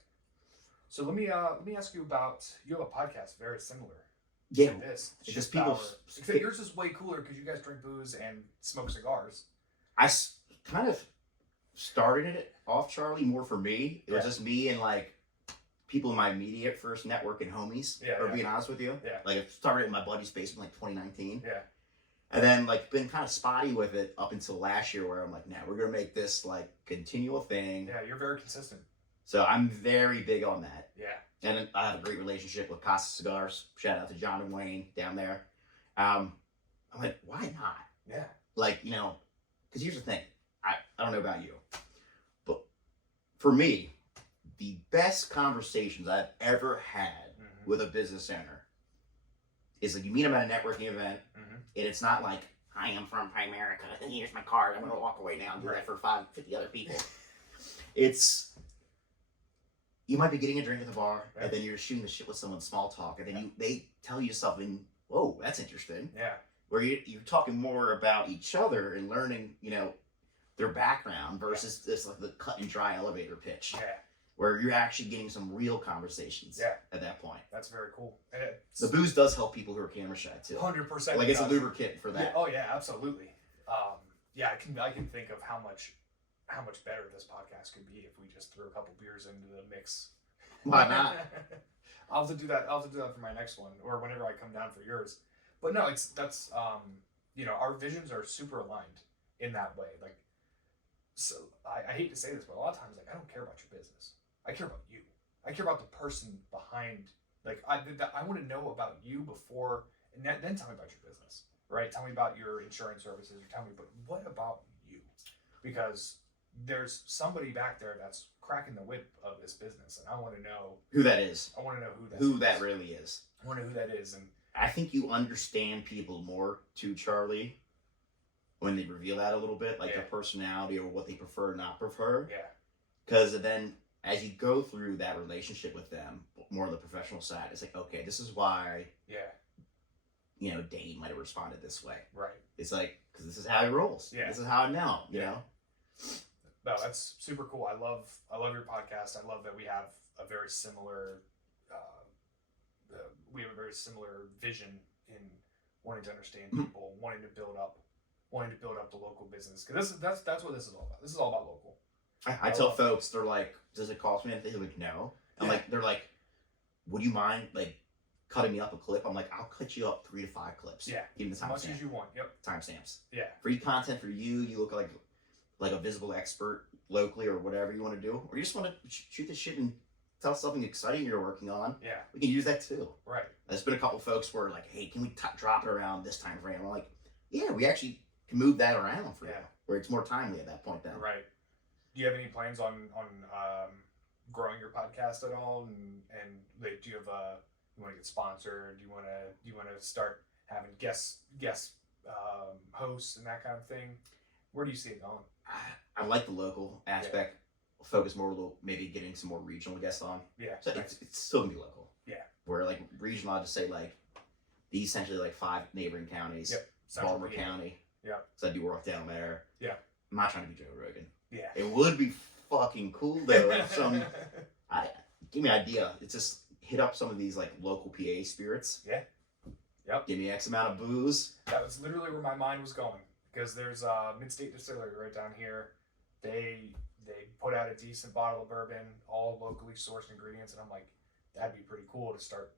So let me ask you about, you have a podcast very similar to this. It's just people. Except yours is way cooler because you guys drink booze and smoke cigars. I kind of started it off, Charlie, more for me. It was just me and like people in my immediate first network and homies. Being honest with you. Yeah. Like it started in my buddy's basement like 2019. Yeah. And then like been kind of spotty with it up until last year where I'm like, nah, we're gonna make this like continual thing. Yeah, you're very consistent. So I'm very big on that. Yeah. And I have a great relationship with Casa Cigars. Shout out to John and Wayne down there. I'm like, why not? Yeah. Like, you know, because here's the thing. I don't know about you, but for me, the best conversations I've ever had with a business owner is like you meet them at a networking event, and it's not like, I am from Primerica, and here's my card, I'm going to walk away now and do that for 50 other people. It's, you might be getting a drink at the bar, and then you're shooting the shit with someone, small talk, and then they tell you something, whoa, that's interesting. Yeah. Where you're talking more about each other and learning, you know, their background versus this like the cut and dry elevator pitch. Yeah. Where you're actually getting some real conversations at that point. That's very cool. And the booze does help people who are camera shy too. 100%. Like it's a lubricant for that. Yeah, oh yeah, absolutely. Yeah, I can think of how much better this podcast could be if we just threw a couple beers into the mix. Why not? I'll have to do that for my next one, or whenever I come down for yours. But no, that's you know, our visions are super aligned in that way. Like, so I hate to say this, but a lot of times, like, I don't care about your business. I care about you. I care about the person behind. Like, I want to know about you before, and then tell me about your business, right? Tell me about your insurance services, or tell me, but what about you? Because there's somebody back there that's cracking the whip of this business, and I want to know who that is. I want to know who that really is. I want to know who that is, and I think you understand people more too, Charlie, when they reveal that a little bit, like their personality or what they prefer or not prefer. Yeah. Because then as you go through that relationship with them, more on the professional side, it's like, okay, this is why, you know, Dane might have responded this way. Right. It's like, because this is how he rolls. Yeah. This is how I know, you know? No, that's super cool. I love your podcast. I love that we have a very similar vision in wanting to understand people, wanting to build up the local business. Because that's what this is all about. This is all about local. I tell folks, they're like, does it cost me anything? They're like, no. I'm like, they're like, would you mind like cutting me up a clip? I'm like, I'll cut you up 3 to 5 clips. Yeah. Give me the as much as you want. Yep. Timestamps. Yeah. Free content for you. You look like a visible expert locally or whatever you want to do, or you just want to shoot this shit and tell something exciting you're working on. Yeah. We can use that too. Right. There's been a couple folks where like, hey, can we drop it around this time frame? I'm like, yeah, we actually can move that around for you, where it's more timely at that point then. Right. Do you have any plans on growing your podcast at all? And like, do you have you want to get sponsored? Do you want to start having guest hosts and that kind of thing? Where do you see it going? I like the local aspect. Focus more maybe getting some more regional guests on. Yeah. So it's still gonna be local. Yeah. Where like regional, I'll just say like these essentially like 5 neighboring counties. Yep. Baltimore County. Yeah. So I do work down there. Yeah. I'm not trying to be Joe Rogan. Yeah. It would be fucking cool though. If give me an idea. It's just hit up some of these like local PA spirits. Yeah. Yep. Give me X amount of booze. That was literally where my mind was going, because there's a Mid-State Distillery right down here. They put out a decent bottle of bourbon, all locally sourced ingredients, and I'm like, that'd be pretty cool to start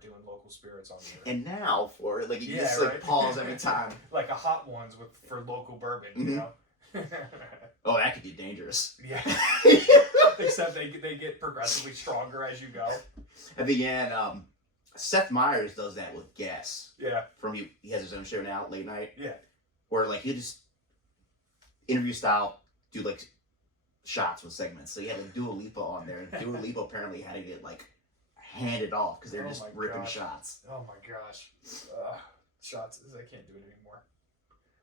doing local spirits on here. And now for like you just like pause every time. Like a hot ones for local bourbon, you know. Oh, that could get dangerous. Yeah. Except they get progressively stronger as you go. At the end, Seth Meyers does that with guests. Yeah. He has his own show now, late night. Yeah. Where like he just interview style do like shots with segments. So he had like Dua Lipa on there, and Dua Lipa apparently had to get like handed off because they're just ripping shots. Oh my gosh. Shots. I can't do it anymore.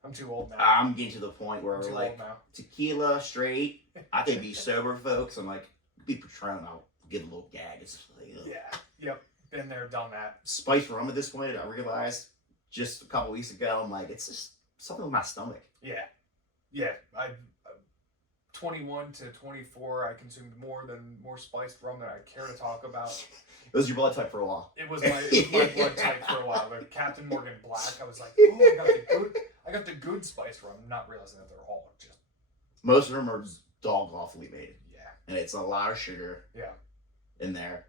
I'm too old now. I'm getting to the point where like tequila straight. I could be sober, folks. I'm like, be Patron. I'll get a little gag. It's just like, ugh. Yeah. Yep. Been there, done that. Spiced rum at this point, I realized just a couple weeks ago, I'm like, it's just something with my stomach. Yeah. Yeah. 21 to 24, I consumed more spiced rum than I care to talk about. It was your blood type for a while. It was my blood type for a while. But Captain Morgan Black, I was like, oh, I got the good spiced rum, not realizing that they're all just. Most of them are dog awfully made. Yeah. And it's a lot of sugar. Yeah. In there.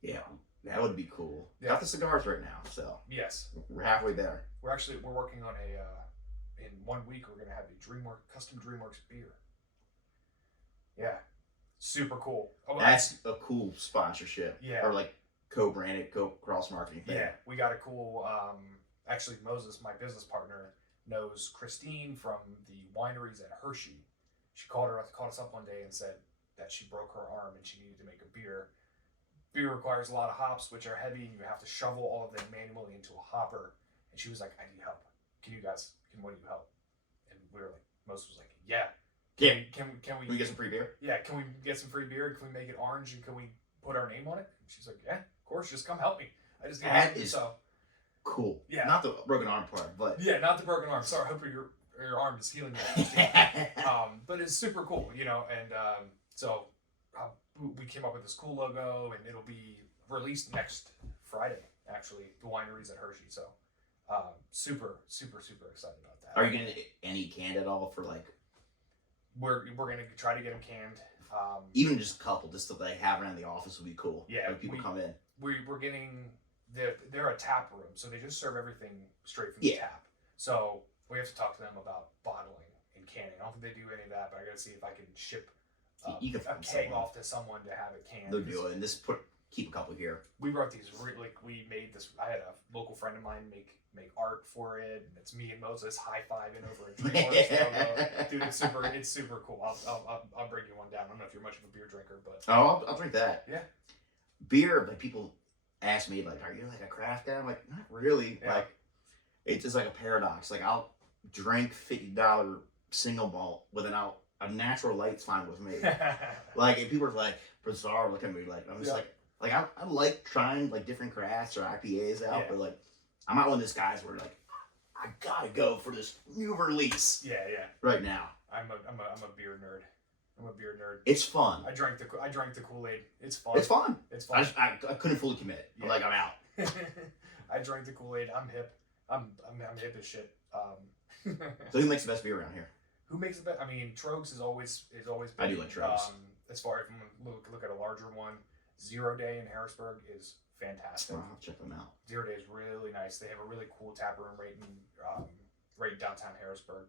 Yeah, that would be cool. Yeah. Got the cigars right now, so. Yes. We're halfway there. We're working on in 1 week, we're going to have a custom DreamWorks beer. Yeah. Super cool. Oh, that's a cool sponsorship. Yeah. Or like co-branded, cross-marketing thing. Yeah. We got a cool, actually Moses, my business partner, knows Christine from the wineries at Hershey. She called us up one day and said that she broke her arm and she needed to make a beer. Beer requires a lot of hops, which are heavy, and you have to shovel all of them manually into a hopper. And she was like, I need help. Can one of you help? And we were like, Moses was like, yeah. Can we get some free beer? Yeah, can we get some free beer? Can we make it orange and can we put our name on it? And she's like, yeah, of course, just come help me. I just need that help. is so cool. Yeah. Not the broken arm part, but yeah, not the broken arm. Sorry, I hope your arm is healing. But it's super cool, and so we came up with this cool logo, and it'll be released next Friday. Actually, the wineries at Hershey. So super excited about that. Are you gonna any canned at all for like? We're gonna try to get them canned. Even just a couple, just to like have around the office would be cool. Yeah, when people come in. We're getting they're a tap room, so they just serve everything straight from the tap. So we have to talk to them about bottling and canning. I don't think they do any of that, but I gotta see if I can ship a keg off to someone to have it canned. They'll do it, and keep a couple here. We wrote these we made this. I had a local friend of mine make art for it, and it's me and Moses high-fiving over a DreamWorks logo. Dude, it's super cool. I'll bring you one down. I don't know if you're much of a beer drinker, but I'll drink that. Yeah, beer. Like people ask me, like, are you like a craft guy? I'm like, not really. Yeah. Like, it's just like a paradox. Like, I'll drink $50 single malt with a natural light's fine with me. Like, and people are like bizarre looking at me. Like, I'm just like I like trying like different crafts or IPAs out, but like I'm not one of those guys where like I gotta go for this new release. Yeah. Right now. I'm a beer nerd. It's fun. I drank the Kool-Aid. It's fun. It's fun. I couldn't fully commit. I'm like, I'm out. I drank the Kool-Aid. I'm hip. I'm hip as shit. So who makes the best beer around here? Who makes the best? I mean, Trogs is always been. I do like Trogs. As far as look at a larger one, 0 Day in Harrisburg is fantastic. I'll check them out. 0 Day is really nice. They have a really cool tap room right in downtown Harrisburg.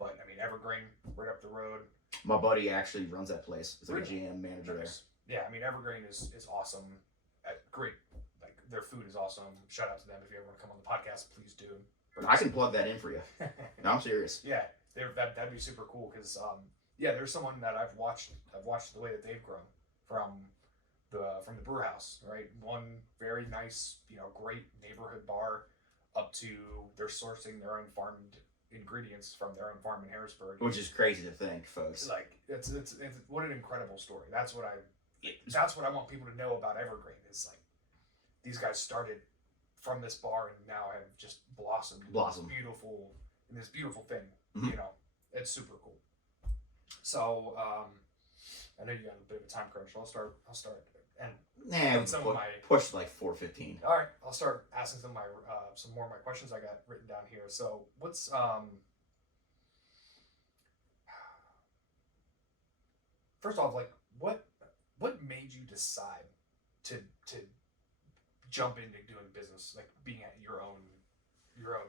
But I mean, Evergreen, right up the road. My buddy actually runs that place. He's like a GM manager there. Yeah, I mean, Evergreen is awesome. Great, like their food is awesome. Shout out to them if you ever want to come on the podcast, please do. I can plug that in for you. No, I'm serious. Yeah, that'd be super cool because there's someone that I've watched the way that they've grown from the brew house, right? One very nice, great neighborhood bar up to they're sourcing their own farmed ingredients from their own farm in Harrisburg, which is crazy to think, folks. Like it's what an incredible story. That's what I want people to know about Evergreen. Is like these guys started from this bar and now have just blossomed. In this beautiful thing. Mm-hmm. It's super cool. So I know you got a bit of a time crunch. I'll start and some of my push like 4:15. All right, I'll start asking some more of my questions I got written down here. So what's first off, like what made you decide to jump into doing business, like being at your own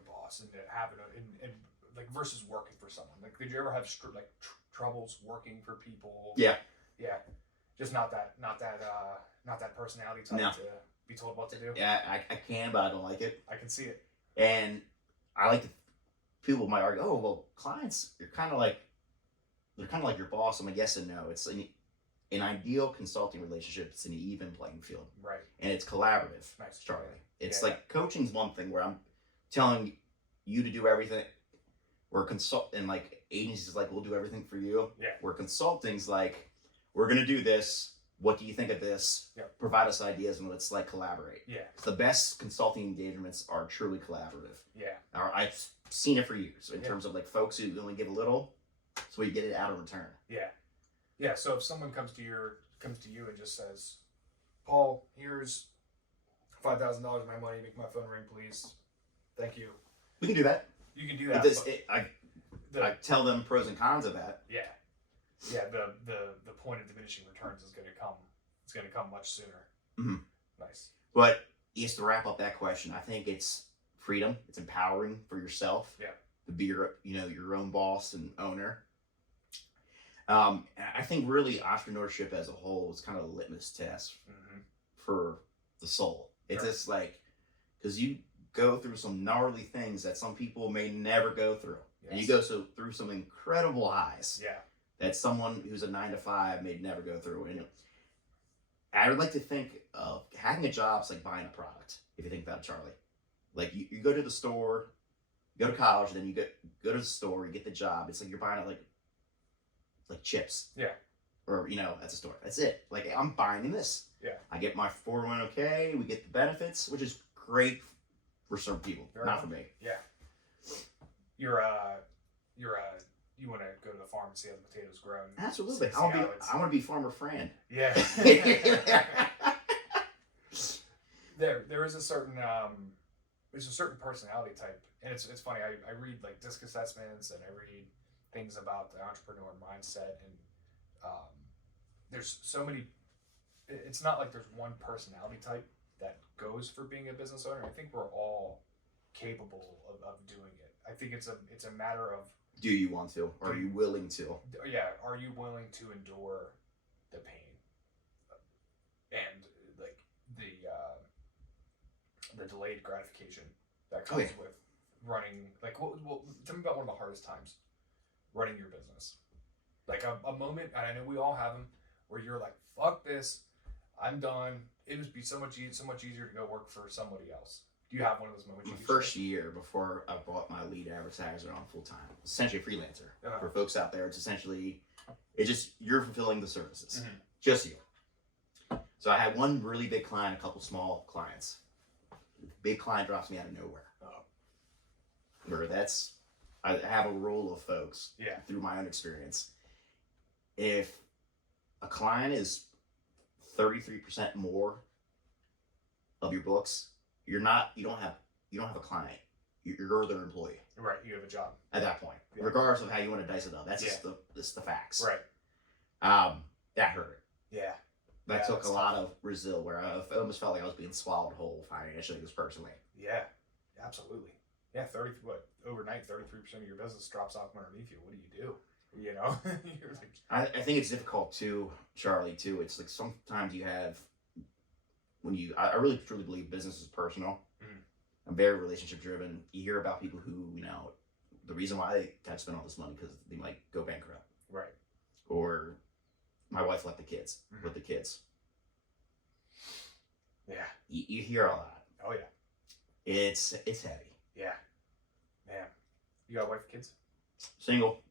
boss and having and like versus working for someone? Like, did you ever have troubles working for people? Yeah. Just not that personality type to be told what to do. Yeah, I can, but I don't like it. I can see it. And I like people might argue, oh well, clients, they're kind of like your boss. I'm like, yes and no. It's an ideal consulting relationship. It's an even playing field, right? And it's collaborative. Nice, Charlie. It's like coaching's one thing where I'm telling you to do everything. Where and like agencies like we'll do everything for you. Yeah. Where consulting's like we're going to do this. What do you think of this? Yep. Provide us ideas and let's like collaborate. Yeah. The best consulting engagements are truly collaborative. Yeah. I've seen it for years in terms of like folks who only give a little, so we get it out of return. Yeah. Yeah. So if someone comes to you and just says, Paul, here's $5,000 of my money, make my phone ring, please. Thank you. We can do that. You can do that. I tell them pros and cons of that. Yeah. Yeah, the point of diminishing returns is going to come. It's going to come much sooner. Mm-hmm. Nice. But yes, to wrap up that question, I think it's freedom. It's empowering for yourself. Yeah. To be your own boss and owner. I think really entrepreneurship as a whole is kind of a litmus test for the soul. It's just like, because you go through some gnarly things that some people may never go through. Yes. And you go through some incredible highs. Yeah. That someone who's a 9-to-5 may never go through. And I would like to think of having a job is like buying a product, if you think about it, Charlie. Like you go to the store, you go to college, then you go to the store, you get the job. It's like you're buying it like chips. Yeah. Or, at the store. That's it. Like, I'm buying this. Yeah. I get my 401k, we get the benefits, which is great for some people, not for me. Yeah. You want to go to the farm and see how the potatoes grow. Absolutely. I want to be Farmer Fran. Yeah. There is a certain personality type, and it's funny. I read like disc assessments and I read things about the entrepreneur mindset, and there's so many. It's not like there's one personality type that goes for being a business owner. I think we're all capable of doing it. I think it's a matter of, do you want to? Or are you willing to? Yeah, are you willing to endure the pain and like the delayed gratification that comes with running? Like, well, tell me about one of the hardest times running your business. Like a moment, and I know we all have them, where you're like, "Fuck this, I'm done." It would be so much easier to go work for somebody else. Do you have one of those moments? My first year before I brought my lead advertiser on full time, essentially a freelancer. For folks out there, you're fulfilling the services, just you. So I had one really big client, a couple small clients. Big client drops me out of nowhere. Where I have a rule of folks through my own experience. If a client is 33% more of your books, you don't have a client. You're their employee. Right. You have a job at that point, regardless of how you want to dice it up. That's just the facts. Right. That hurt. Yeah. That took a lot of Brazil, where I almost felt like I was being swallowed whole financially, just personally. Yeah. Absolutely. Yeah. Overnight, 33% of your business drops off from underneath you. What do you do? You're like. I think it's difficult too, Charlie. Too. It's like sometimes you have. I really truly believe business is personal. I'm very relationship driven. You hear about people who, the reason why they can't spend all this money because they might go bankrupt. Right. Or my wife left the kids with the kids. Yeah. You hear a lot. Oh yeah. It's heavy. Yeah. Man. You got a wife, kids? Single.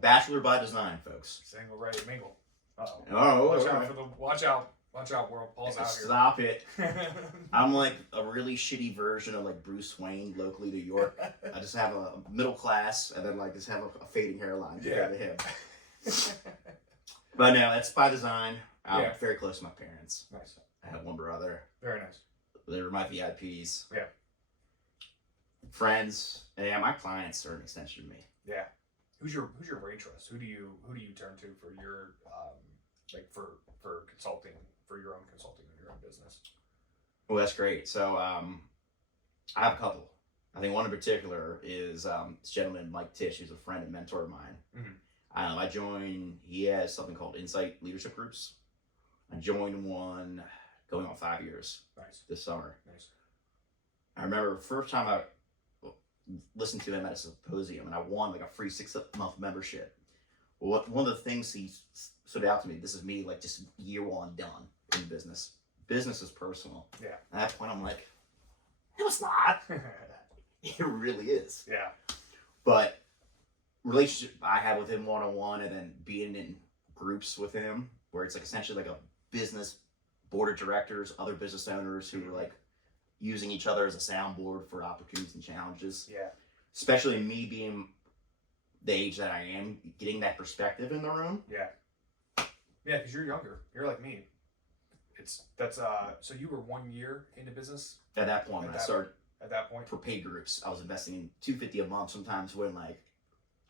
Bachelor by design, folks. Single, ready to mingle. Uh-oh. Oh, Watch out, world. Paul's out here. Stop it. I'm like a really shitty version of like Bruce Wayne, locally New York. I just have a middle class and then like just have a fading hairline compared to him. But no, that's by design. I'm very close to my parents. Nice. I have one brother. Very nice. They were my VIPs. Yeah. Friends. And my clients are an extension of me. Yeah. Who's your brain trust? Who do you turn to for your for consulting, for your own consulting in your own business? Well, that's great. So I have a couple. I think one in particular is this gentleman, Mike Tish, who's a friend and mentor of mine. He has something called Insight Leadership Groups. I joined one going on 5 years. Nice. This summer. Nice. I remember the first time I listened to him at a symposium, and I won like a free 6-month membership. Well, one of the things he stood out to me, this is me like just year one done in business. Business is personal. Yeah. At that point, I'm like, no, it's not. It really is. Yeah. But relationship I had with him one-on-one, and then being in groups with him, where it's like essentially like a business board of directors, other business owners who are like using each other as a soundboard for opportunities and challenges. Yeah. Especially me being the age that I am, getting that perspective in the room. Yeah. Yeah, because you're younger. You're like me. So you were 1 year into business? At that point, when I started at that point for paid groups, I was investing in $250 a month sometimes when like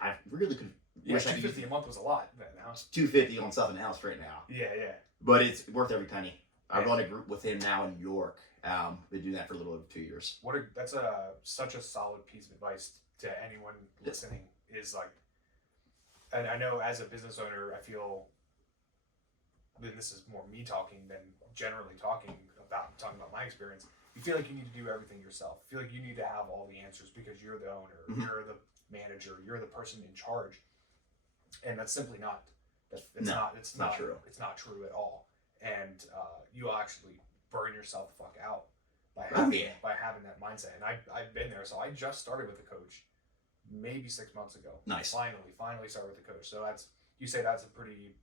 I really could. Yeah, $250 a month was a lot then. Now $250 on something else right now. Yeah. But it's worth every penny. I run a group with him now in New York. Been doing that for a little over 2 years. That's such a solid piece of advice to anyone listening. Is like, and I know as a business owner, I feel. Then this is more me talking than generally talking about my experience. You feel like you need to do everything yourself. You feel like you need to have all the answers because you're the owner, you're the manager, you're the person in charge, and that's simply not. It's not true. It's not true at all, and you'll actually burn yourself the fuck out by having that mindset. And I've been there. So I just started with a coach, maybe 6 months ago. Nice. Finally started with a coach. So that's a pretty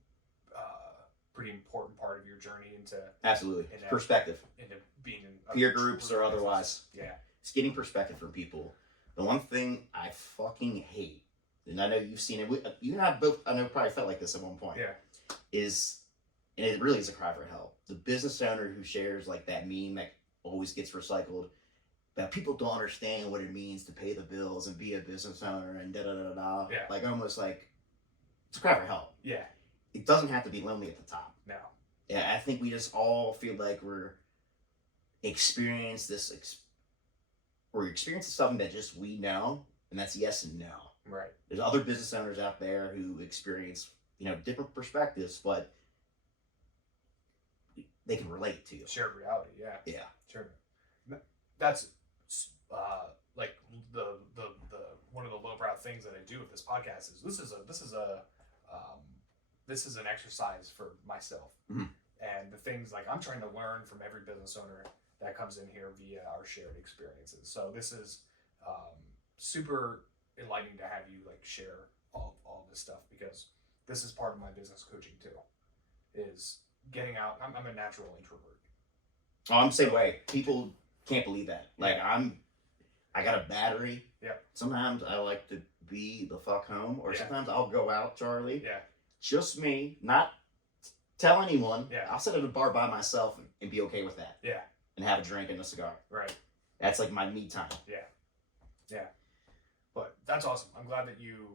important part of your journey into absolutely perspective, into being in peer groups or otherwise. Yeah, it's getting perspective from people. The one thing I fucking hate, and I know you've seen it. You and I both, I know, probably felt like this at one point. Yeah, and it really is a cry for help. The business owner who shares like that meme that always gets recycled, that people don't understand what it means to pay the bills and be a business owner and da da da da. Yeah, like almost like it's a cry for help. Yeah. It doesn't have to be lonely at the top. No. Yeah, I think we just all feel like we're experiencing something that just we know, and that's yes and no. Right. There's other business owners out there who experience, different perspectives, but they can relate to you. Shared reality, yeah. Yeah. Sure. That's like the one of the lowbrow things that I do with this podcast is this is an exercise for myself. Mm-hmm. And the things like I'm trying to learn from every business owner that comes in here via our shared experiences. So this is super enlightening to have you like share all this stuff, because this is part of my business coaching too, is getting out. I'm a natural introvert. Oh, I'm the same way. People can't believe that. Like I got a battery. Yeah. Sometimes I like to be the fuck home, or sometimes I'll go out, Charlie. Yeah. Just me, not tell anyone. Yeah. I'll sit at a bar by myself and be okay with that. Yeah. And have a drink and a cigar. Right. That's like my me time. Yeah. Yeah. But that's awesome. I'm glad that you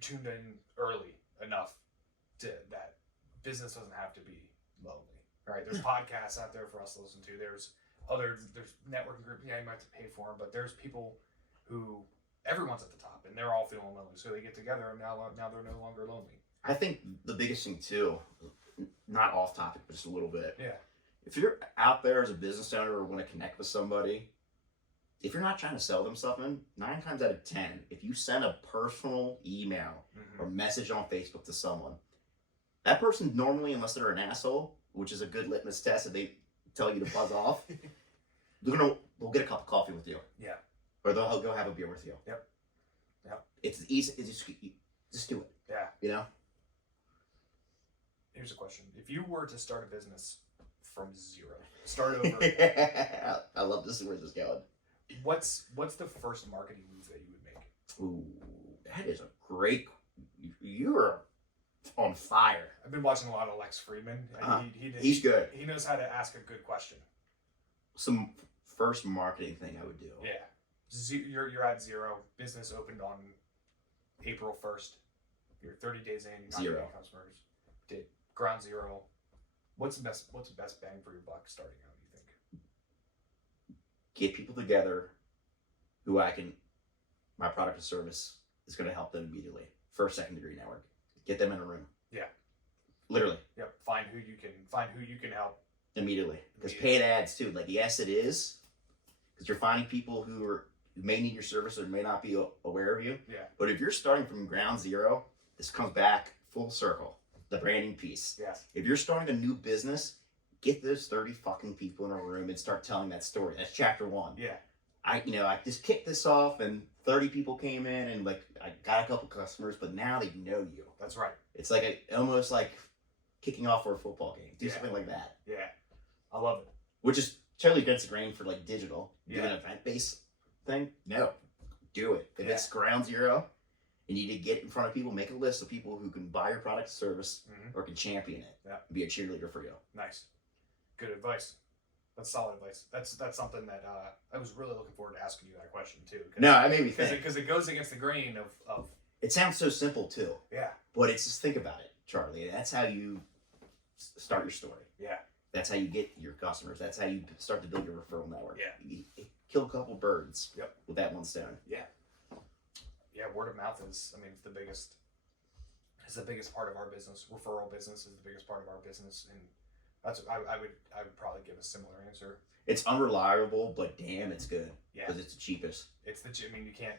tuned in early enough that business doesn't have to be lonely. Right? There's podcasts out there for us to listen to. There's networking groups. Yeah, you might have to pay for them, but there's people who everyone's at the top and they're all feeling lonely. So they get together and now they're no longer lonely. I think the biggest thing too, not off topic, but just a little bit. Yeah. If you're out there as a business owner or want to connect with somebody, if you're not trying to sell them something, 9 times out of 10, if you send a personal email or message on Facebook to someone, that person normally, unless they're an asshole, which is a good litmus test that they tell you to buzz off, they'll get a cup of coffee with you. Yeah. Or they'll go have a beer with you. Yep. It's easy. Just do it. Yeah. Here's a question. If you were to start a business from zero, start over. I love this. Where's this going? What's the first marketing move that you would make? Ooh, that is a great. You're on fire. I've been watching a lot of Lex Friedman. And he's good. He knows how to ask a good question. Some first marketing thing I would do. Yeah, you're at zero. Business opened on April 1st. You're 30 days in. You're not Zero getting customers. Did ground zero. What's the best bang for your buck starting out? You think? Get people together who my product or service is going to help them immediately. First, second degree network. Get them in a room. Yeah. Literally. Yep. Find who you can help immediately. Because paid ads too. Like, yes, it is. Because you're finding people who may need your service or may not be aware of you. Yeah. But if you're starting from ground zero, this comes back full circle. The branding piece. Yes. If you're starting a new business, get those 30 fucking people in a room and start telling that story. That's chapter 1. Yeah. I just kicked this off and 30 people came in and like I got a couple customers, but now they know you. That's right. It's like almost like kicking off for a football game. Do Yeah. something like that. Yeah. I love it. Which is totally against the grain for like digital. Do Yeah. an event-based thing. No, do it. If Yeah. it's ground zero, you need to get in front of people, make a list of people who can buy your product or service or can champion it. Yeah. And be a cheerleader for you. Nice. Good advice. That's solid advice. That's something that I was really looking forward to asking you that question too. No, I made me think. Because it goes against the grain of. It sounds so simple too. Yeah. But it's just think about it, Charlie. That's how you start your story. Yeah. That's how you get your customers. That's how you start to build your referral network. Yeah. You kill a couple birds. Yep. With that one stone. Yeah. Yeah. Word of mouth is, I mean, it's the biggest. It's the biggest part of our business. Referral business is the biggest part of our business, and that's I would probably give a similar answer. It's unreliable, but damn, it's good. Yeah. Because it's the cheapest. It's the. I mean, you can't,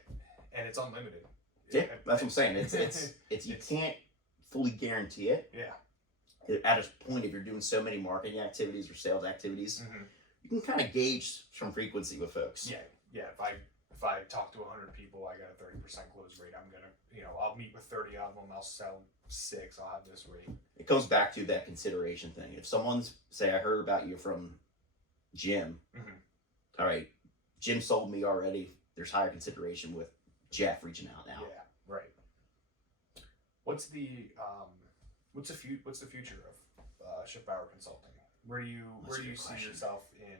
and it's unlimited. Yeah, that's what I'm saying. It's you can't fully guarantee it. Yeah. At a point, if you're doing so many marketing activities or sales activities, you can kind of gauge some frequency with folks. Yeah, yeah. If I talk to 100 people, I got a 30% close rate. I'm gonna, I'll meet with 30 of them. I'll sell 6. I'll have this rate. It comes back to that consideration thing. If someone's say, I heard about you from Jim. All right, Jim sold me already. There's higher consideration with Jeff reaching out now. Yeah, right. What's the future of Schiffbauer Consulting? Where do you see yourself in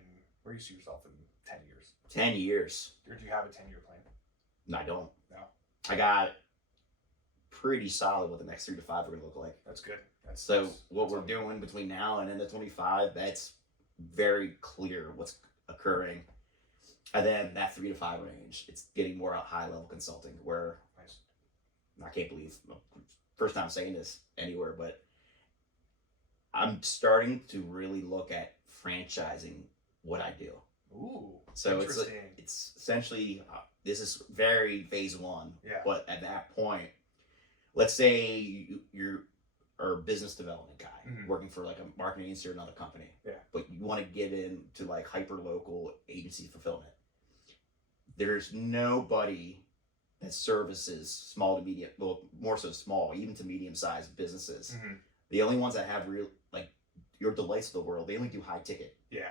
10 years? 10 years. Or do you have a 10-year plan? No, I don't. No. I got pretty solid what the next 3 to 5 are going to look like. That's good. What we're doing between now and end of 25, that's very clear what's occurring. And then that 3 to 5 range, it's getting more high level consulting where Nice. I can't believe first time saying this anywhere, but I'm starting to really look at franchising what I do. Ooh, So interesting. it's essentially this is very phase 1. Yeah. But at that point, let's say you're a business development guy working for like a marketing agency or another company. Yeah. But you want to get into like hyper local agency fulfillment. There's nobody that services small to medium, well, more so small, even to medium sized businesses. The only ones that have real like your Delights of the world, they only do high ticket. Yeah.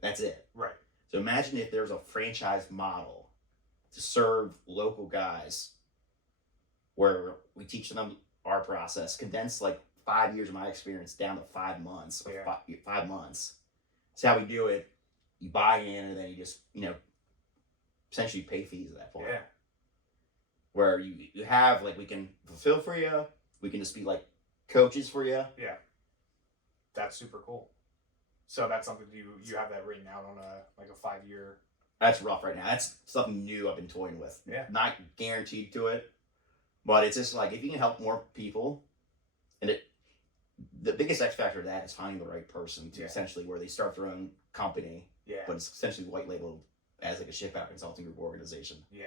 That's it. Right. So imagine if there's a franchise model to serve local guys where we teach them our process, condense like 5 years of my experience down to 5 months or 5 months. That's how we do it. You buy in and then you just, essentially pay fees at that point. Yeah. Where you have like, we can fulfill for you. We can just be like coaches for you. Yeah. That's super cool. So that's something you have that written out on a 5-year. That's rough right now. That's something new I've been toying with. Yeah. Not guaranteed to it, but it's just like if you can help more people, and the biggest X factor of that is finding the right person to essentially where they start their own company. Yeah. But it's essentially white labeled as like a Schiffbauer Consulting Group organization. Yeah.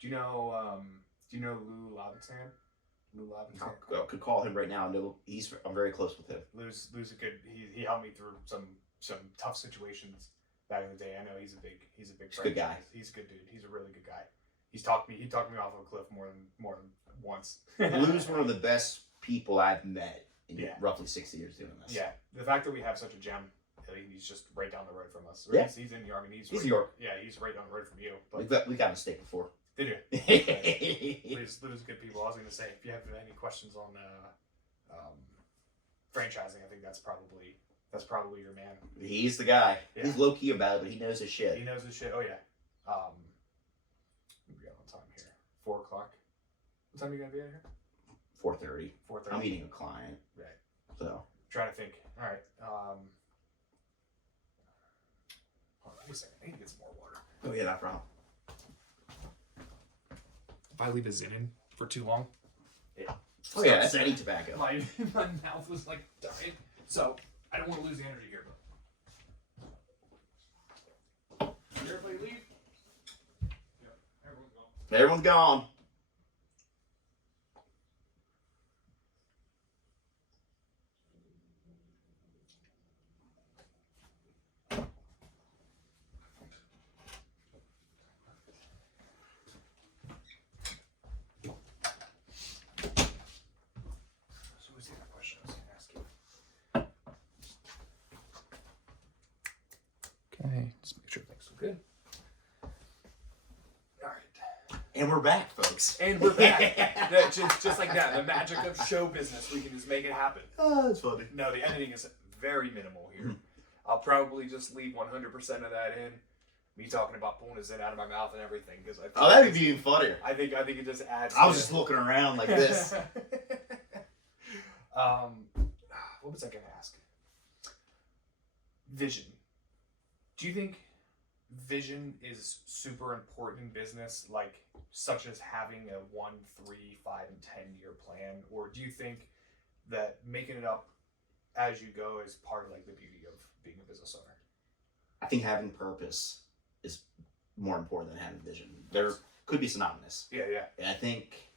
Do you know Lou Lavitan? Lou Lavitan. I could call him right now. No, I'm very close with him. Lou's a good. He helped me through some tough situations back in the day. I know he's a big He's a good guy. He's a good dude. He's a really good guy. He talked me off of a cliff more than once. Lou's one of the best people I've met in Yeah. roughly 60 years doing this. Yeah, the fact that we have such a gem, I mean, he's just right down the road from us. Yeah. He's in New York. I mean, He's right, New York. Yeah, he's right down the road from you. But We got a mistake before. did you? Lou's good people. I was going to say, if you have any questions on franchising, I think that's probably your man. He's the guy. Yeah. He's low key about it, but he knows his shit. He knows his shit. Oh yeah. We got on time here. 4 o'clock. What time are you gonna be out here? 4:30. 4:30. I'm meeting a client. Right. So. Trying to think. All right. Hold on, wait a second. I need to get some more water. Oh yeah, no problem. If I leave a Zin in for too long, Oh yeah, that's any tobacco. my mouth was like dying. So I don't want to lose the energy here. But everybody leave. Yeah, everyone's gone. Everyone's gone. So what's the other question I was going to ask you? Okay, just make sure things are good. All right. And we're back, folks. And we're back. Yeah, just like that. The magic of show business. We can just make it happen. Oh, that's funny. No, the editing is very minimal here. I'll probably just leave 100% of that in. Me talking about pulling his in out of my mouth and everything. Because I think that'd be even funnier. I think it just adds. I was just looking around like this. What was I going to ask? Vision. Do you think vision is super important in business, like such as having a 1, 3, 5, and 10-year plan? Or do you think that making it up as you go is part of like the beauty of being a business owner? I think having purpose is more important than having vision. There could be synonymous. Yeah. And I think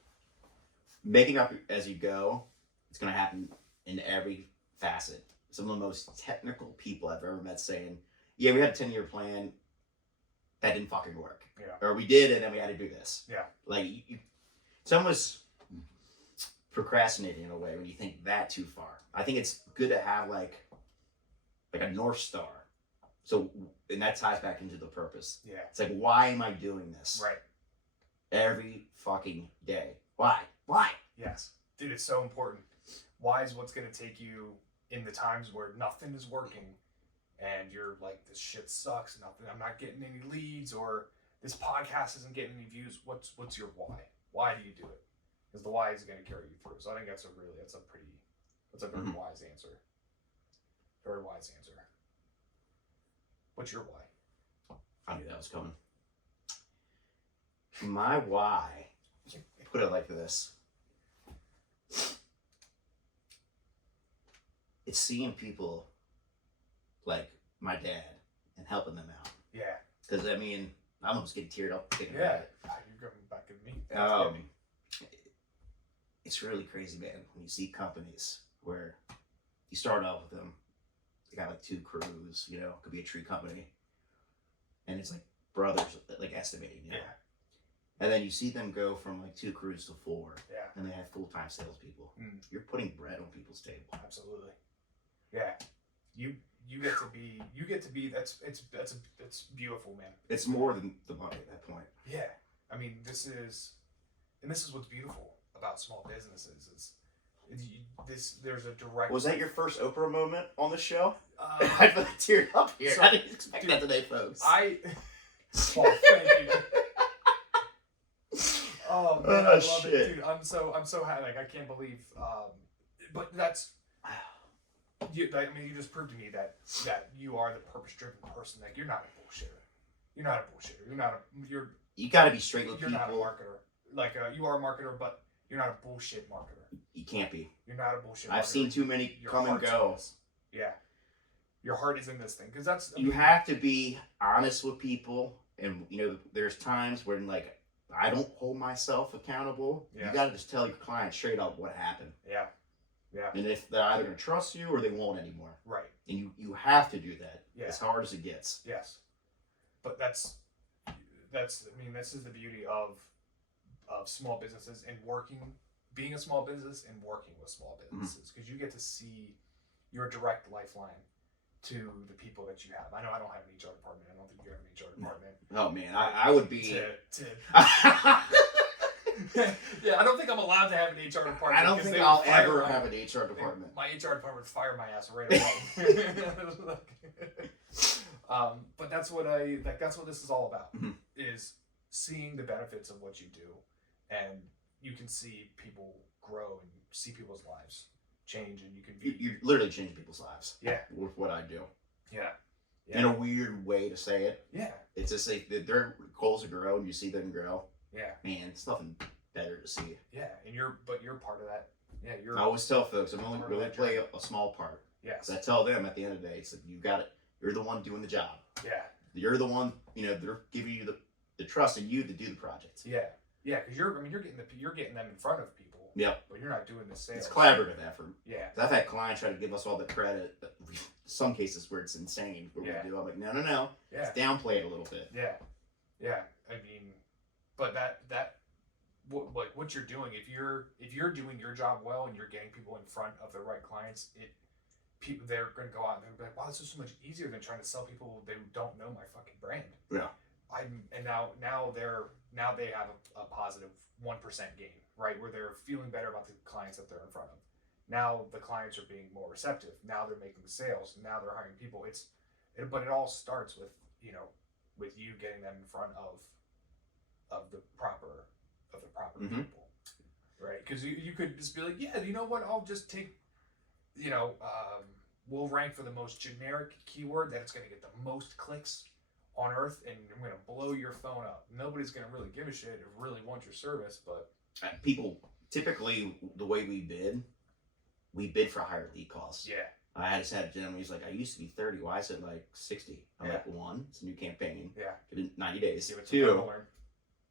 making up as you go, it's going to happen in every facet. Some of the most technical people I've ever met saying, yeah, we had a 10-year plan. That didn't fucking work. Yeah. Or we did, and then we had to do this. Yeah. Like, it's almost procrastinating in a way when you think that too far. I think it's good to have like a North Star. So, and that ties back into the purpose. Yeah. It's like, why am I doing this? Right. Every fucking day. Why? Why? Yes. Dude, it's so important. Why is what's going to take you in the times where nothing is working and you're like, this shit sucks, I'm not getting any leads, or this podcast isn't getting any views. What's your why? Why do you do it? Because the why is going to carry you through. So I think that's a very wise answer. Very wise answer. What's your why? I knew that was coming. My why, put it like this. It's seeing people like my dad and helping them out. Yeah. Because, I mean, I'm almost getting teared up. Yeah. You're coming back at me. It's really crazy, man, when you see companies where you start off with them, they got like 2 crews, you know, could be a tree company, and it's like brothers, like estimating, you know? Yeah. And then you see them go from like 2 crews to 4, Yeah. and they have full-time salespeople. Mm. You're putting bread on people's table. Absolutely. Yeah. You get to be that's beautiful, man. It's more than the money at that point. Yeah. I mean, this is what's beautiful about small businesses there's a direct. Was that your first Oprah moment on the show? I feel teared up here. So, I didn't expect that today, folks. Thank you. Oh man, I love it, dude. I'm so happy. Like, I can't believe. But that's. You just proved to me that you are the purpose-driven person. Like, you're not a bullshitter. You got to be straight with you're people. You're not a marketer. Like, you are a marketer, but you're not a bullshit marketer. You can't be. You're not a bullshit. I've marketer. seen too many come and go. Yeah, your heart is in this thing because that's. You have to be honest with people, and you know, there's times when like I don't hold myself accountable. Yeah. You got to just tell your client straight up what happened. Yeah. Yeah. And if they're either going to trust you or they won't anymore. Right. And you have to do that. Yeah. As hard as it gets. Yes. But this is the beauty of small businesses and being a small business and working with small businesses, because you get to see your direct lifeline to the people that you have. I know I don't have an HR department. I don't think you have an HR department. Oh man, I would be. Yeah, I don't think I'm allowed to have an HR department. I don't think I'll ever have an HR department. My HR department would fire my ass right away. But that's what that's what this is all about, is seeing the benefits of what you do, and you can see people grow and see people's lives change, and you can be. You're literally changing people's lives. Yeah. With what I do. Yeah. In a weird way to say it. Yeah. It's just like their goals to grow, and you see them grow. Yeah. Man, it's nothing better to see. Yeah, and you're part of that. Yeah, I always tell folks, I'm only really play a small part. Yes. I tell them at the end of the day, it's like, you got it. You're the one doing the job. Yeah. You're the one. They're giving you the trust in you to do the project. Yeah. Yeah, because you're getting them in front of people. Yep. But you're not doing the sales. It's collaborative effort. Yeah. I've had clients try to give us all the credit. Some cases where it's insane. What we do, I'm like, no. Yeah. Let's downplay it a little bit. Yeah. Yeah. I mean, but what you're doing, if you're doing your job well and you're getting people in front of the right clients, people, they're going to go out and they're gonna be like, wow, this is so much easier than trying to sell people they don't know my fucking brand. Yeah. And now they have a positive 1% gain, right? Where they're feeling better about the clients that they're in front of. Now the clients are being more receptive. Now they're making sales. Now they're hiring people. But it all starts with, with you getting them in front of the proper Mm-hmm. people, right? Because you could just be like, yeah, you know what? I'll just take, we'll rank for the most generic keyword that it's going to get the most clicks on earth, and I'm going to blow your phone up. Nobody's going to really give a shit or really want your service, but people typically, the way we bid for higher lead costs. Yeah. I just had a gentleman, he's like, I used to be 30. Why is it like 60? I'm like, one, it's a new campaign. Yeah. Give it 90 days. Give it Two,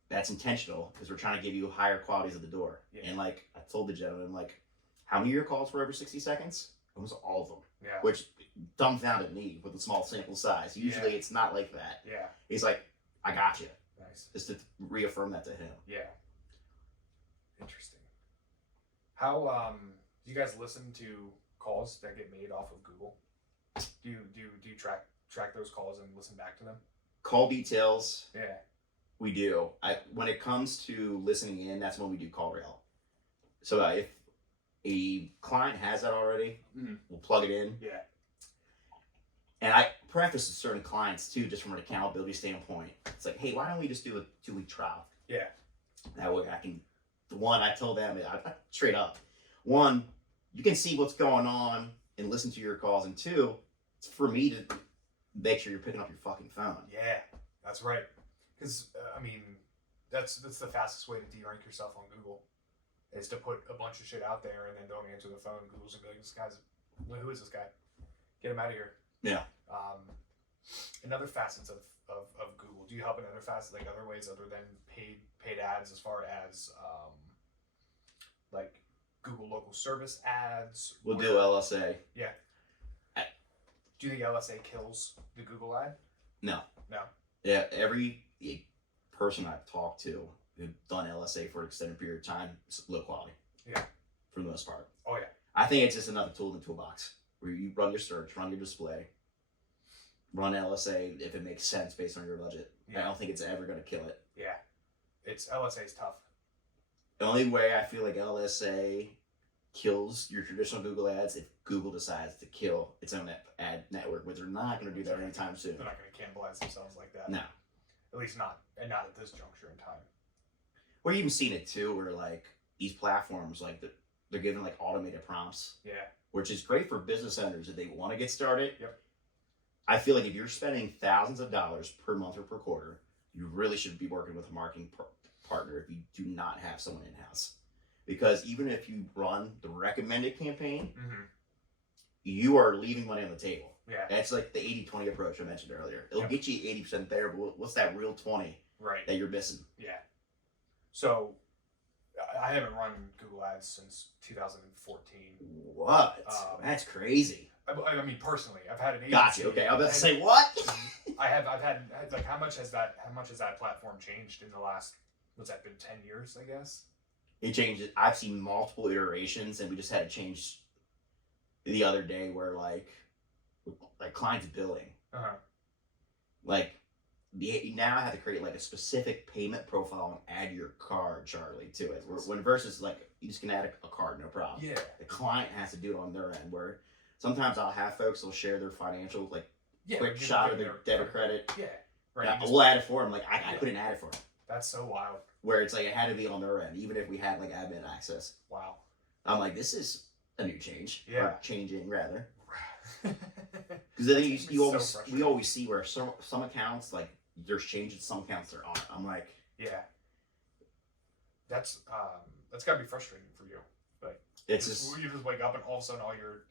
that's intentional because we're trying to give you higher qualities at the door. Yeah. And like I told the gentleman, like, how many of your calls were over 60 seconds? Almost all of them. Yeah. Which dumbfounded me with a small sample size. Usually it's not like that. Yeah. He's like, I got you. Nice. Just to reaffirm that to him. Yeah. Interesting. How do you guys listen to calls that get made off of Google? Do you track those calls and listen back to them? Call details. Yeah. We do. When it comes to listening in, that's when we do call rail. So if a client has that already, we'll plug it in. Yeah. And I preface to certain clients too, just from an accountability standpoint. It's like, hey, why don't we just do a 2-week trial? Yeah. That way I can, I told them, straight up, one, you can see what's going on and listen to your calls. And two, it's for me to make sure you're picking up your fucking phone. Yeah, that's right. Because, that's the fastest way to de-rank yourself on Google, is to put a bunch of shit out there and then don't answer the phone. Google's gonna be like, who is this guy? Get him out of here. Yeah. Another facets of Google. Do you help in other facets, like other ways other than paid ads, as far as like Google local service ads? We'll do LSA. Yeah. Do you think LSA kills the Google ad? No. No. Yeah, every person I've talked to who've done LSA for an extended period of time is low quality. Yeah. For the most part. Oh yeah. I think it's just another tool in the toolbox where you run your search, run your display, run LSA if it makes sense based on your budget. Yeah. I don't think it's ever going to kill it. Yeah. LSA's tough. The only way I feel like LSA kills your traditional Google ads if Google decides to kill its own ad network, but they're not going to do that anytime soon. They're not going to cannibalize themselves like that. No. At least not at this juncture in time. We're even seeing it too, where like these platforms, like they're giving like automated prompts. Yeah. Which is great for business owners if they want to get started. Yep. I feel like if you're spending thousands of dollars per month or per quarter, you really should be working with a marketing partner if you do not have someone in-house. Because even if you run the recommended campaign, you are leaving money on the table. Yeah. That's like the 80-20 approach I mentioned earlier. It'll get you 80% there, but what's that real 20 that you're missing? Yeah. So I haven't run Google Ads since 2014. What? That's crazy. I mean, personally, I've had an agency. Gotcha. Okay, I was about to say what? I've had like how much has that platform changed in the last, what's that been, 10 years, I guess? It changed. I've seen multiple iterations, and we just had to change the other day where like clients billing. Like now I have to create like a specific payment profile and add your card, Charlie, to it. When versus like you just can add a card, no problem. Yeah. The client has to do it on their end. Where sometimes I'll have folks will share their financial quick shot of their debit credit. Yeah. Right. Yeah, we'll add it for them. Like I couldn't add it for them. That's so wild. Where it's like it had to be on their end, even if we had like admin access. Wow. I'm like, this is a new change. Yeah. Or changing rather. Because then we always see where some accounts like there's changes, some accounts are on. I'm like, yeah. That's gotta be frustrating for you. Like it's just you just wake up and all of a sudden all your